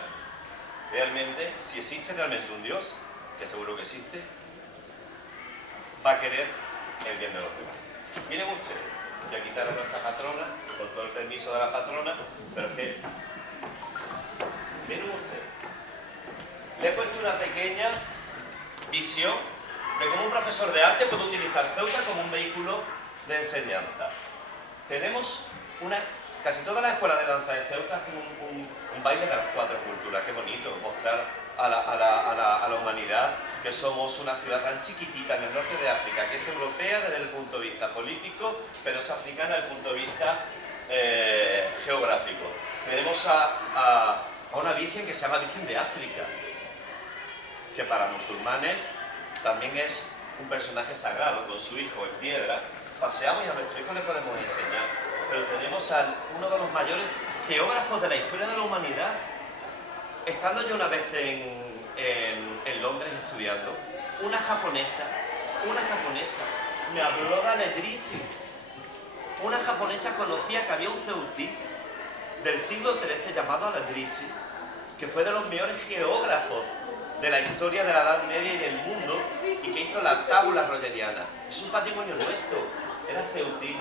realmente, si existe realmente un Dios, que seguro que existe, va a querer el bien de los demás. Miren ustedes, voy a quitar a nuestra patrona, con todo el permiso de la patrona, pero es que, miren ustedes, le he puesto una pequeña visión de cómo un profesor de arte puede utilizar Ceuta como un vehículo de enseñanza. Tenemos casi todas las escuelas de danza de Ceuta hacen un baile de las 4 culturas. Qué bonito mostrar a la humanidad que somos una ciudad tan chiquitita en el norte de África, que es europea desde el punto de vista político, pero es africana desde el punto de vista geográfico. Tenemos a una virgen que se llama Virgen de África, que para musulmanes también es un personaje sagrado, con su hijo en piedra. Paseamos y a nuestro hijo le podemos enseñar. Pero tenemos a uno de los mayores geógrafos de la historia de la humanidad. Estando yo una vez en Londres estudiando, una japonesa me habló de Al-Idrisi. Una japonesa conocía que había un ceutí del siglo XIII llamado Al-Idrisi, que fue de los mejores geógrafos de la historia de la Edad Media y del mundo, y que hizo la tábula rogeriana. Es un patrimonio nuestro. Era ceutí,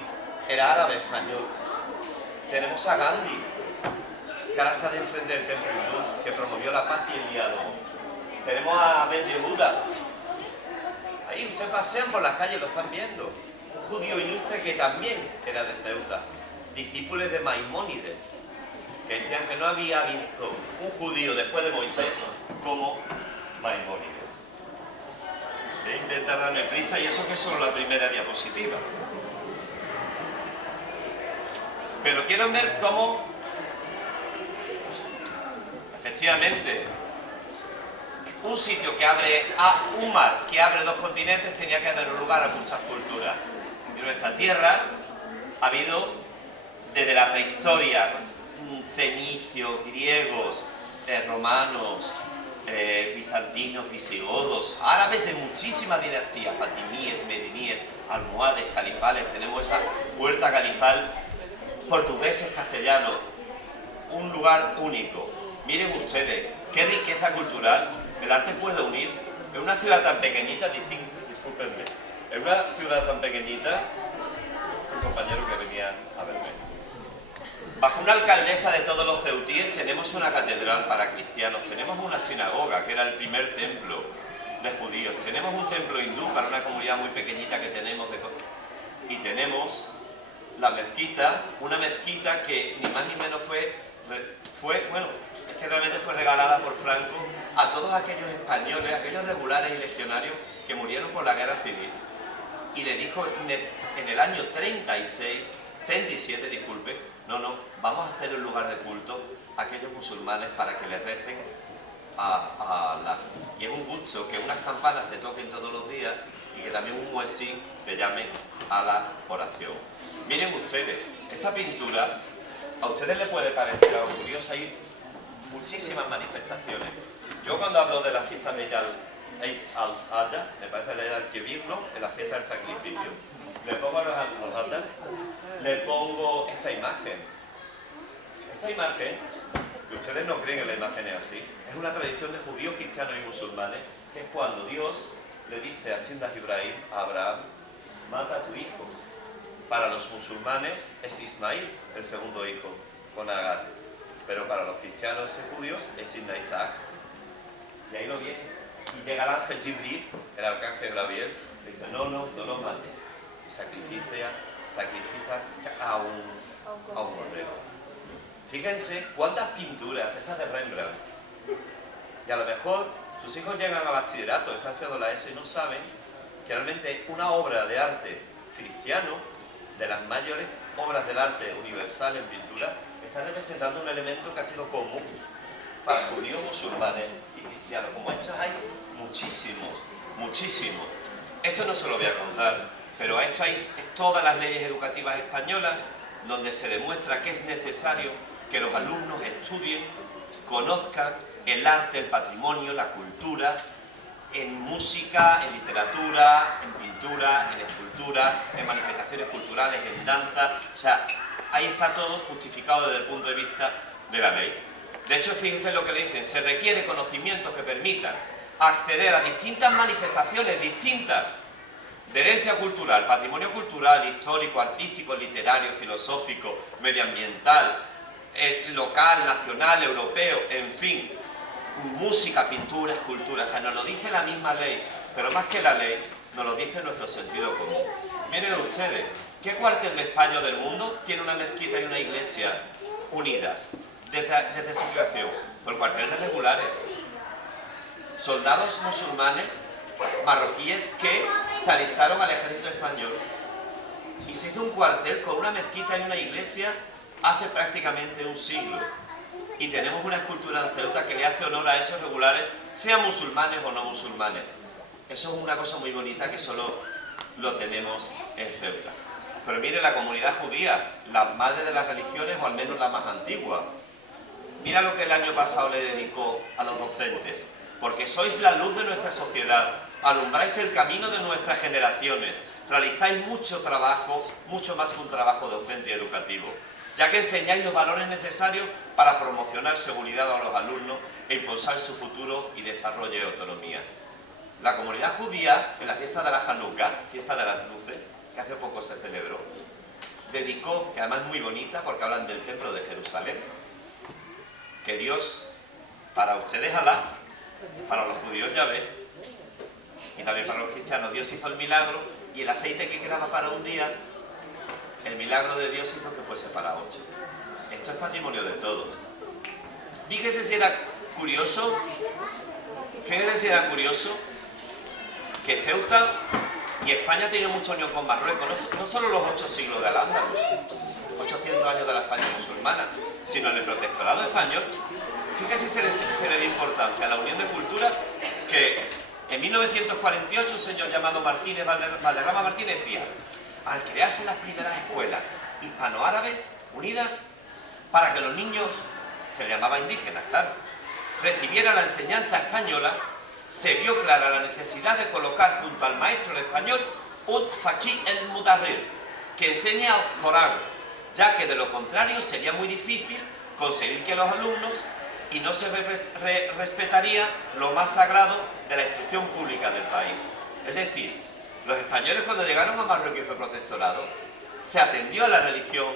era árabe español. Tenemos a Gandhi, que ahora está de enfrente del templo hindú, que promovió la paz y el diálogo. Tenemos a Ben Yehuda, ahí, ustedes pasean por las calles, lo están viendo. Un judío ilustre que también era de Ceuta, discípulo de Maimónides, que decían que no había visto un judío después de Moisés como Maimónides. Voy a intentar darme prisa, y eso que es solo la primera diapositiva. Pero quieren ver cómo, efectivamente, un sitio que abre a un mar, que abre dos continentes, tenía que dar lugar a muchas culturas. En nuestra tierra ha habido, desde la prehistoria, fenicios, griegos, romanos, bizantinos, visigodos, árabes de muchísimas dinastías, fatimíes, meriníes, almohades, califales. Tenemos esa puerta califal, portugueses, castellanos, un lugar único. Miren ustedes, qué riqueza cultural. El arte puede unir. En una ciudad tan pequeñita, discúlpenme, en una ciudad tan pequeñita, un compañero que venía a verme, bajo una alcaldesa de todos los ceutíes tenemos una catedral para cristianos, tenemos una sinagoga, que era el primer templo de judíos, tenemos un templo hindú para una comunidad muy pequeñita que tenemos, y tenemos la mezquita, una mezquita que ni más ni menos fue bueno, es que realmente fue regalada por Franco a todos aquellos españoles, aquellos regulares y legionarios que murieron por la guerra civil. Y le dijo en el año 37, disculpe, no, vamos a hacer un lugar de culto a aquellos musulmanes para que les recen a Allah. Y es un gusto que unas campanas te toquen todos los días y que también un muezzin te llame a la oración. Miren ustedes, esta pintura a ustedes les puede parecer algo curioso, hay muchísimas manifestaciones. Yo cuando hablo de la fiesta de Eid al-Adha, me parece leer al Kebirno, en la fiesta del sacrificio, le pongo a los al-Adha, le pongo esta imagen. Esta imagen, que ustedes no creen que la imagen es así, es una tradición de judíos, cristianos y musulmanes, que es cuando Dios le dice a Sindah Ibrahim, a Abraham, mata a tu hijo. Para los musulmanes es Ismail, el segundo hijo, con Agar. Pero para los cristianos y judíos es Sidna Isaac. Y ahí lo viene. Y llega el ángel Jibril, el arcángel Gabriel, y dice, no lo mates. Y sacrifica a un cordero. Fíjense cuántas pinturas, estas de Rembrandt. Y a lo mejor sus hijos llegan a bachillerato, están estudiando la ESO y no saben que realmente una obra de arte cristiano, de las mayores obras del arte universal en pintura, está representando un elemento que ha sido común para judíos, musulmanes y cristianos. Como estos hay muchísimos. Esto no se lo voy a contar, pero a esto hay todas las leyes educativas españolas donde se demuestra que es necesario que los alumnos estudien, conozcan el arte, el patrimonio, la cultura, en música, en literatura, en pintura, en escultura, en manifestaciones culturales, en danza. O sea, ahí está todo justificado desde el punto de vista de la ley. De hecho, fíjense lo que le dicen, se requiere conocimientos que permitan acceder a distintas manifestaciones distintas de herencia cultural, patrimonio cultural, histórico, artístico, literario, filosófico, medioambiental, local, nacional, europeo, en fin, música, pintura, escultura. O sea, nos lo dice la misma ley, pero más que la ley, nos lo dice nuestro sentido común. Miren ustedes, ¿qué cuartel de España o del mundo tiene una mezquita y una iglesia unidas desde su creación? Por el cuartel de regulares. Soldados musulmanes marroquíes que se alistaron al ejército español. Y se hizo un cuartel con una mezquita y una iglesia hace prácticamente un siglo. Y tenemos una escultura en Ceuta que le hace honor a esos regulares, sean musulmanes o no musulmanes. Eso es una cosa muy bonita que solo lo tenemos en Ceuta. Pero mire, la comunidad judía, la madre de las religiones, o al menos la más antigua, mira lo que el año pasado le dedicó a los docentes. Porque sois la luz de nuestra sociedad, alumbráis el camino de nuestras generaciones, realizáis mucho trabajo, mucho más que un trabajo docente y educativo, ya que enseñáis los valores necesarios para promocionar seguridad a los alumnos e impulsar su futuro y desarrollo y autonomía. La comunidad judía, en la fiesta de la Hanukkah, fiesta de las luces, que hace poco se celebró, dedicó, que además es muy bonita porque hablan del templo de Jerusalén, que Dios, para ustedes Alá, para los judíos Yahvé, y también para los cristianos. Dios hizo el milagro y el aceite que quedaba para un día, el milagro de Dios hizo que fuese para 8. Esto es patrimonio de todos. Fíjese si era curioso, que Ceuta y España tienen mucha unión con Marruecos, no solo los 8 siglos de Al-Ándalus, 800 años de la España musulmana, sino en el protectorado español. Fíjese si se le da importancia a la unión de cultura, que en 1948 un señor llamado Valderrama Martínez decía: al crearse las primeras escuelas hispano-árabes unidas para que los niños, se les llamaba indígenas, claro, recibieran la enseñanza española, se vio clara la necesidad de colocar junto al maestro de español un faqih el-mudarrir, que enseñe al Corán, ya que de lo contrario sería muy difícil conseguir que los alumnos y no se respetaría lo más sagrado de la instrucción pública del país. Es decir, los españoles cuando llegaron a Marruecos y fue protectorado, se atendió a la religión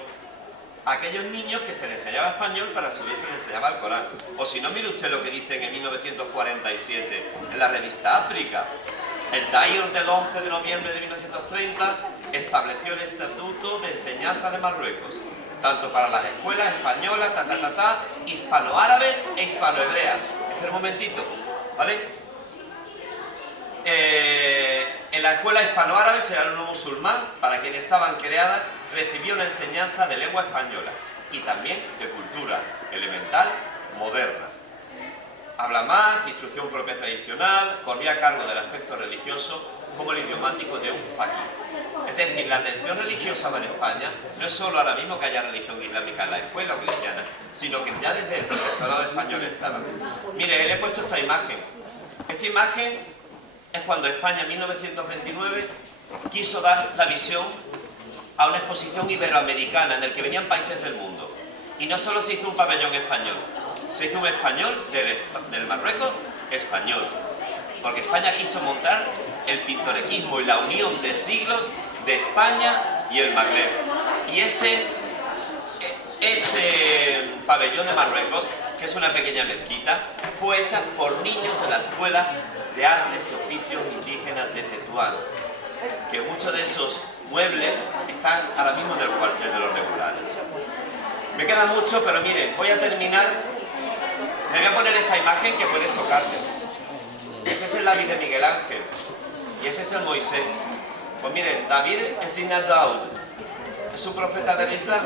a aquellos niños que se les enseñaba español para su vez se les enseñaba el Corán. O si no, mire usted lo que dicen en 1947 en la revista África. El Dair del 11 de noviembre de 1930 estableció el Estatuto de Enseñanza de Marruecos, tanto para las escuelas españolas, hispano-árabes e hispano-hebreas. Espera un momentito, ¿vale? En la escuela hispano-árabe, el alumno musulmán, para quienes estaban creadas, recibió una enseñanza de lengua española y también de cultura elemental moderna. Habla más, instrucción propia tradicional, corría a cargo del aspecto religioso como el idiomático de un faqih. Es decir, la atención religiosa en España no es solo ahora mismo que haya religión islámica en la escuela o cristiana, sino que ya desde el protectorado español estaba. Mire, le he puesto esta imagen. Esta imagen es cuando España en 1929 quiso dar la visión a una exposición iberoamericana en la que venían países del mundo. Y no solo se hizo un pabellón español, se hizo un español del Marruecos español, porque España quiso montar el pintorequismo y la unión de siglos de España y el Magreb. Y ese pabellón de Marruecos, que es una pequeña mezquita, fue hecha por niños de la Escuela de Artes y Oficios Indígenas de Tetuán, que muchos de esos muebles están ahora mismo en el cuartel de los regulares. Me queda mucho, pero miren, voy a terminar. Le voy a poner esta imagen que puede chocarte. Ese es el David de Miguel Ángel y ese es el Moisés. Pues miren, David es Ibn Daud, es un profeta del Islam,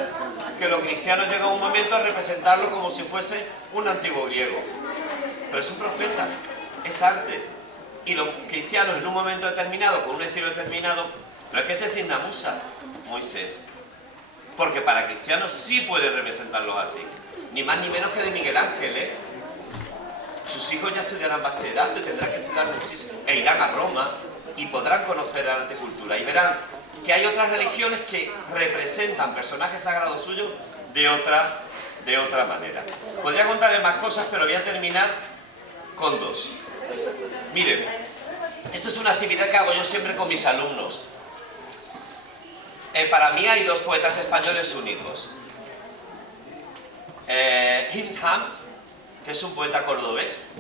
que los cristianos llegan un momento a representarlo como si fuese un antiguo griego. Pero es un profeta, es arte. Y los cristianos en un momento determinado, con un estilo determinado, pero es que este es Ibn Musa, Moisés. Porque para cristianos sí puede representarlos así. Ni más ni menos que de Miguel Ángel, ¿eh? Sus hijos ya estudiarán bachillerato y tendrán que estudiar muchísimo. E irán a Roma y podrán conocer la arte cultura. Y verán que hay otras religiones que representan personajes sagrados suyos de otra manera. Podría contarles más cosas, pero voy a terminar con dos. Miren, esto es una actividad que hago yo siempre con mis alumnos. Para mí hay dos poetas españoles únicos. Ibn Hams, que es un poeta cordobés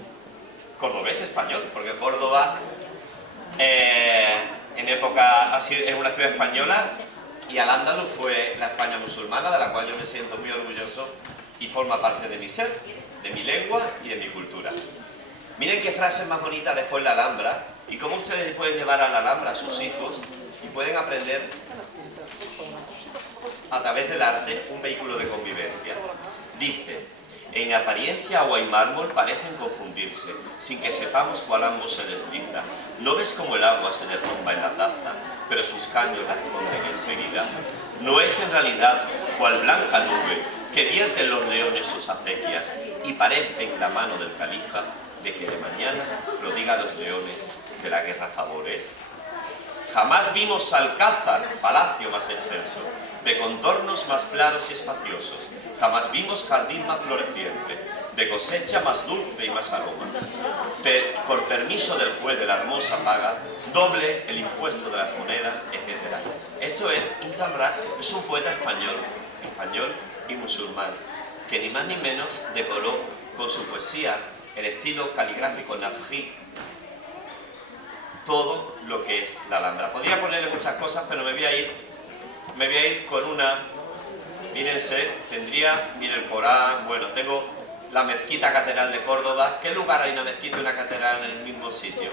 español, porque Córdoba en época es una ciudad española y Al-Ándalus fue la España musulmana, de la cual yo me siento muy orgulloso y forma parte de mi ser, de mi lengua y de mi cultura. Miren qué frases más bonitas dejó en la Alhambra y cómo ustedes pueden llevar a la Alhambra a sus hijos y pueden aprender a través del arte un vehículo de convivencia. Dice: en apariencia agua y mármol parecen confundirse, sin que sepamos cuál ambos se desliza. ¿No ves cómo el agua se derrumba en la taza, pero sus caños la esconden enseguida? ¿No es en realidad cual blanca nube que vierten los leones sus acequias y parecen la mano del califa de que de mañana prodiga a los leones que la guerra favorece? Jamás vimos Alcázar, palacio más excelso, de contornos más claros y espaciosos. Jamás vimos jardín más floreciente, de cosecha más dulce y más aroma. Por permiso del juez de la hermosa paga, doble el impuesto de las monedas, etc. Esto es, Ibn Ra es un poeta español y musulmán, que ni más ni menos decoró con su poesía el estilo caligráfico nazjí todo lo que es la Alhambra. Podría ponerle muchas cosas, pero me voy a ir con una. Mírense, mire el Corán, bueno, tengo la mezquita catedral de Córdoba. ¿Qué lugar hay una mezquita y una catedral en el mismo sitio?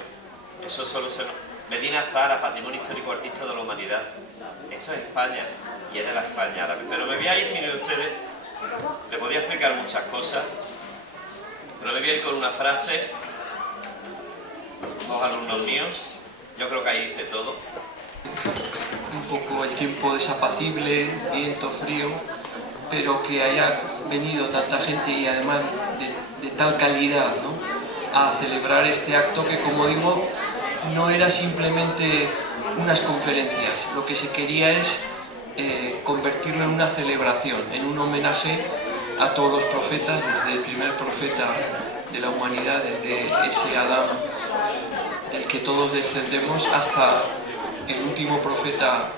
Eso solo se nos... Medina Azahara, Patrimonio Histórico Artístico de la Humanidad. Esto es España y es de la España árabe. Pero me voy a ir, miren ustedes, le podía explicar muchas cosas, pero me voy a ir con una frase, dos alumnos míos, yo creo que ahí dice todo. Un poco el tiempo desapacible, viento frío, pero que haya venido tanta gente y además de tal calidad, ¿no?, a celebrar este acto que, como digo, no era simplemente unas conferencias. Lo que se quería es convertirlo en una celebración, en un homenaje a todos los profetas, desde el primer profeta de la humanidad, desde ese Adán del que todos descendemos, hasta el último profeta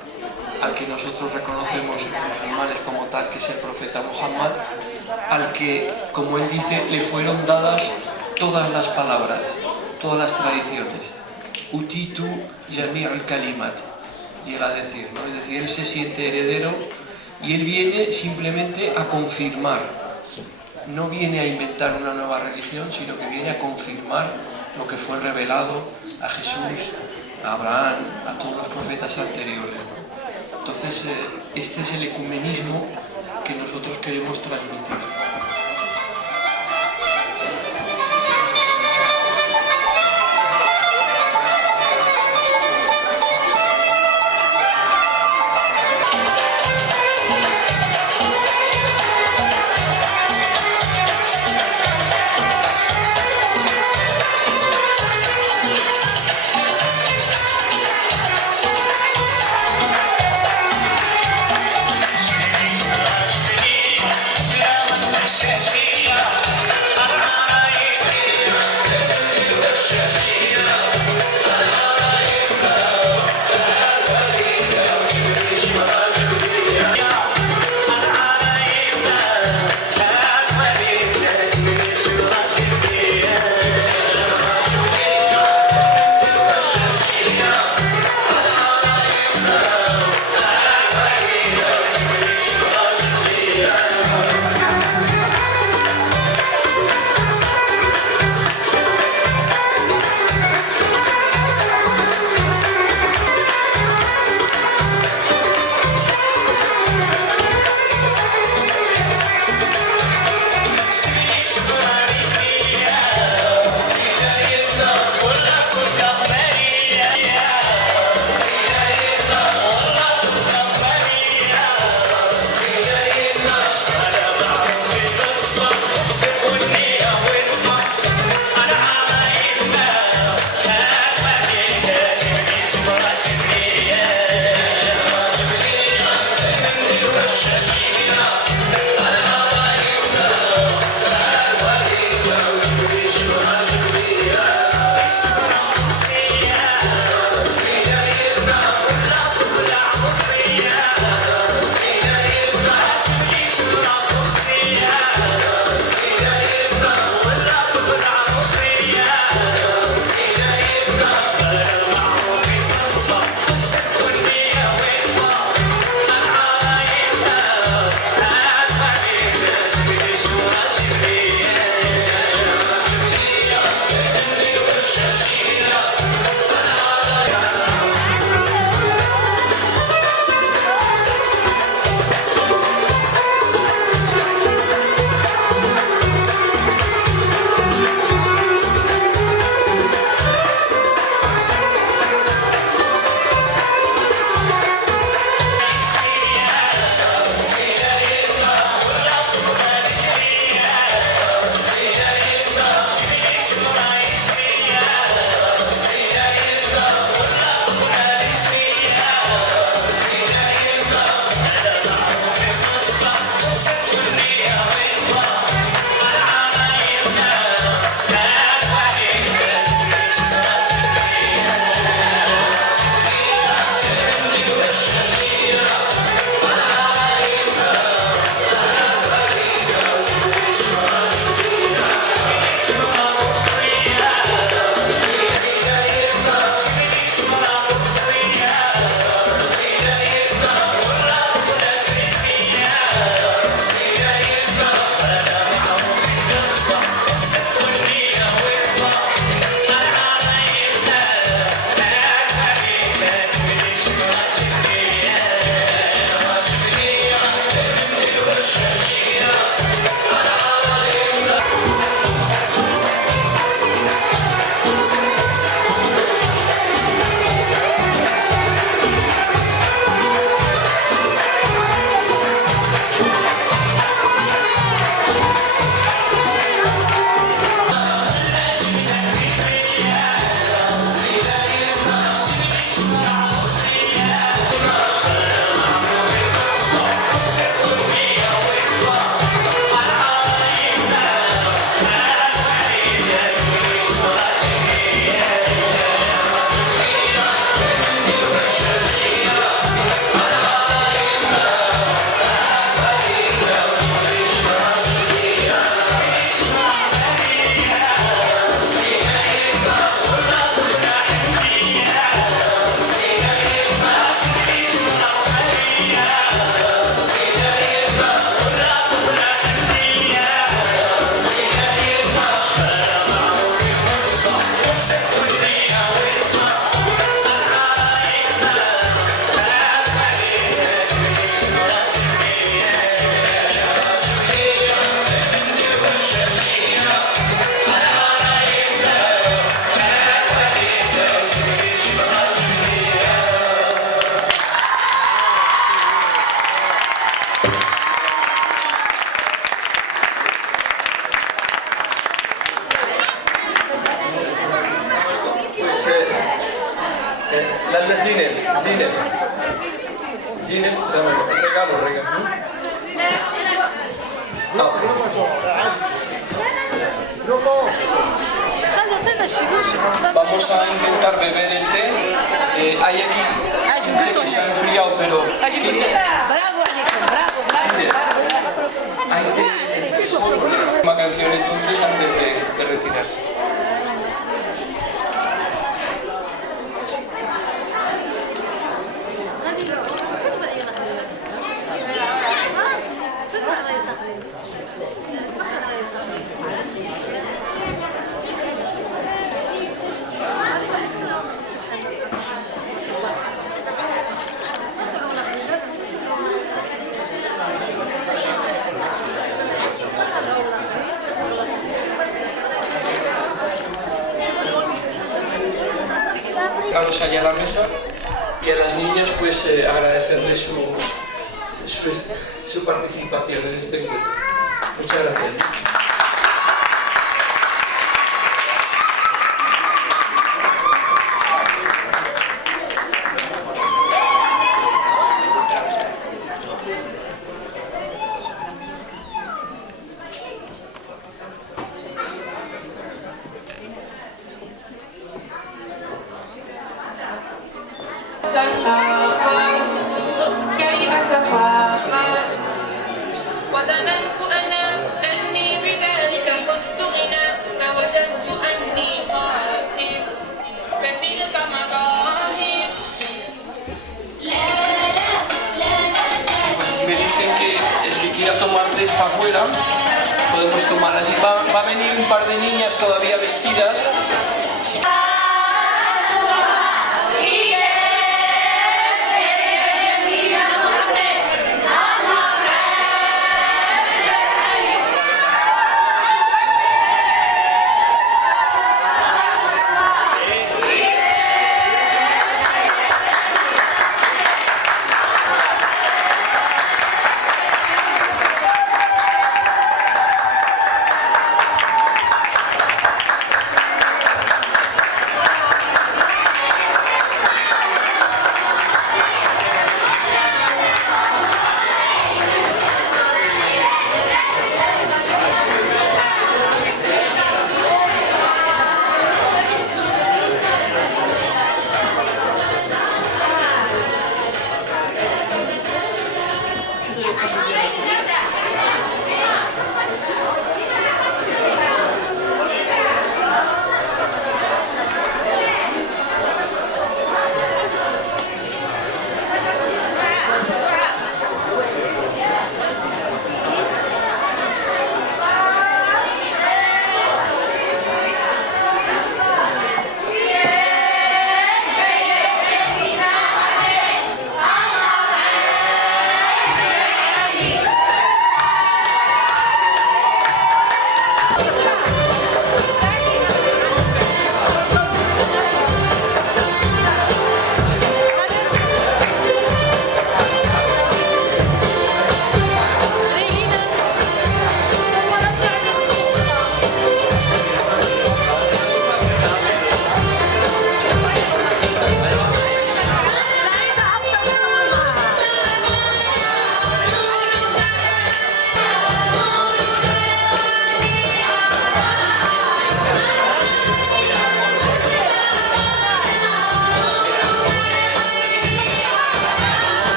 al que nosotros reconocemos los musulmanes como tal, que es el profeta Muhammad, al que, como él dice, le fueron dadas todas las palabras, todas las tradiciones. Utitu Jami'ul Kalimat, llega a decir, ¿no? Es decir, él se siente heredero y él viene simplemente a confirmar. No viene a inventar una nueva religión, sino que viene a confirmar lo que fue revelado a Jesús, a Abraham, a todos los profetas anteriores, ¿no? Entonces, este es el ecumenismo que nosotros queremos transmitir. Landa Zine. Zine, regalo. No. Vamos a intentar beber el té. Hay aquí un té que se ha enfriado, pero... Hay té solo. Una canción entonces antes de retirarse. Carlos allá a la mesa y a las niñas pues agradecerles su participación en este grupo. Muchas gracias. وظننت أني بذلك كنت غنى فوجدت أني خاسر فتلك مظاهر Me dicen que el que quiera tomar té está afuera, podemos tomar allí. Va a venir un par de niñas todavía vestidas. Sí.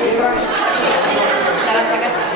¿La vas a casar?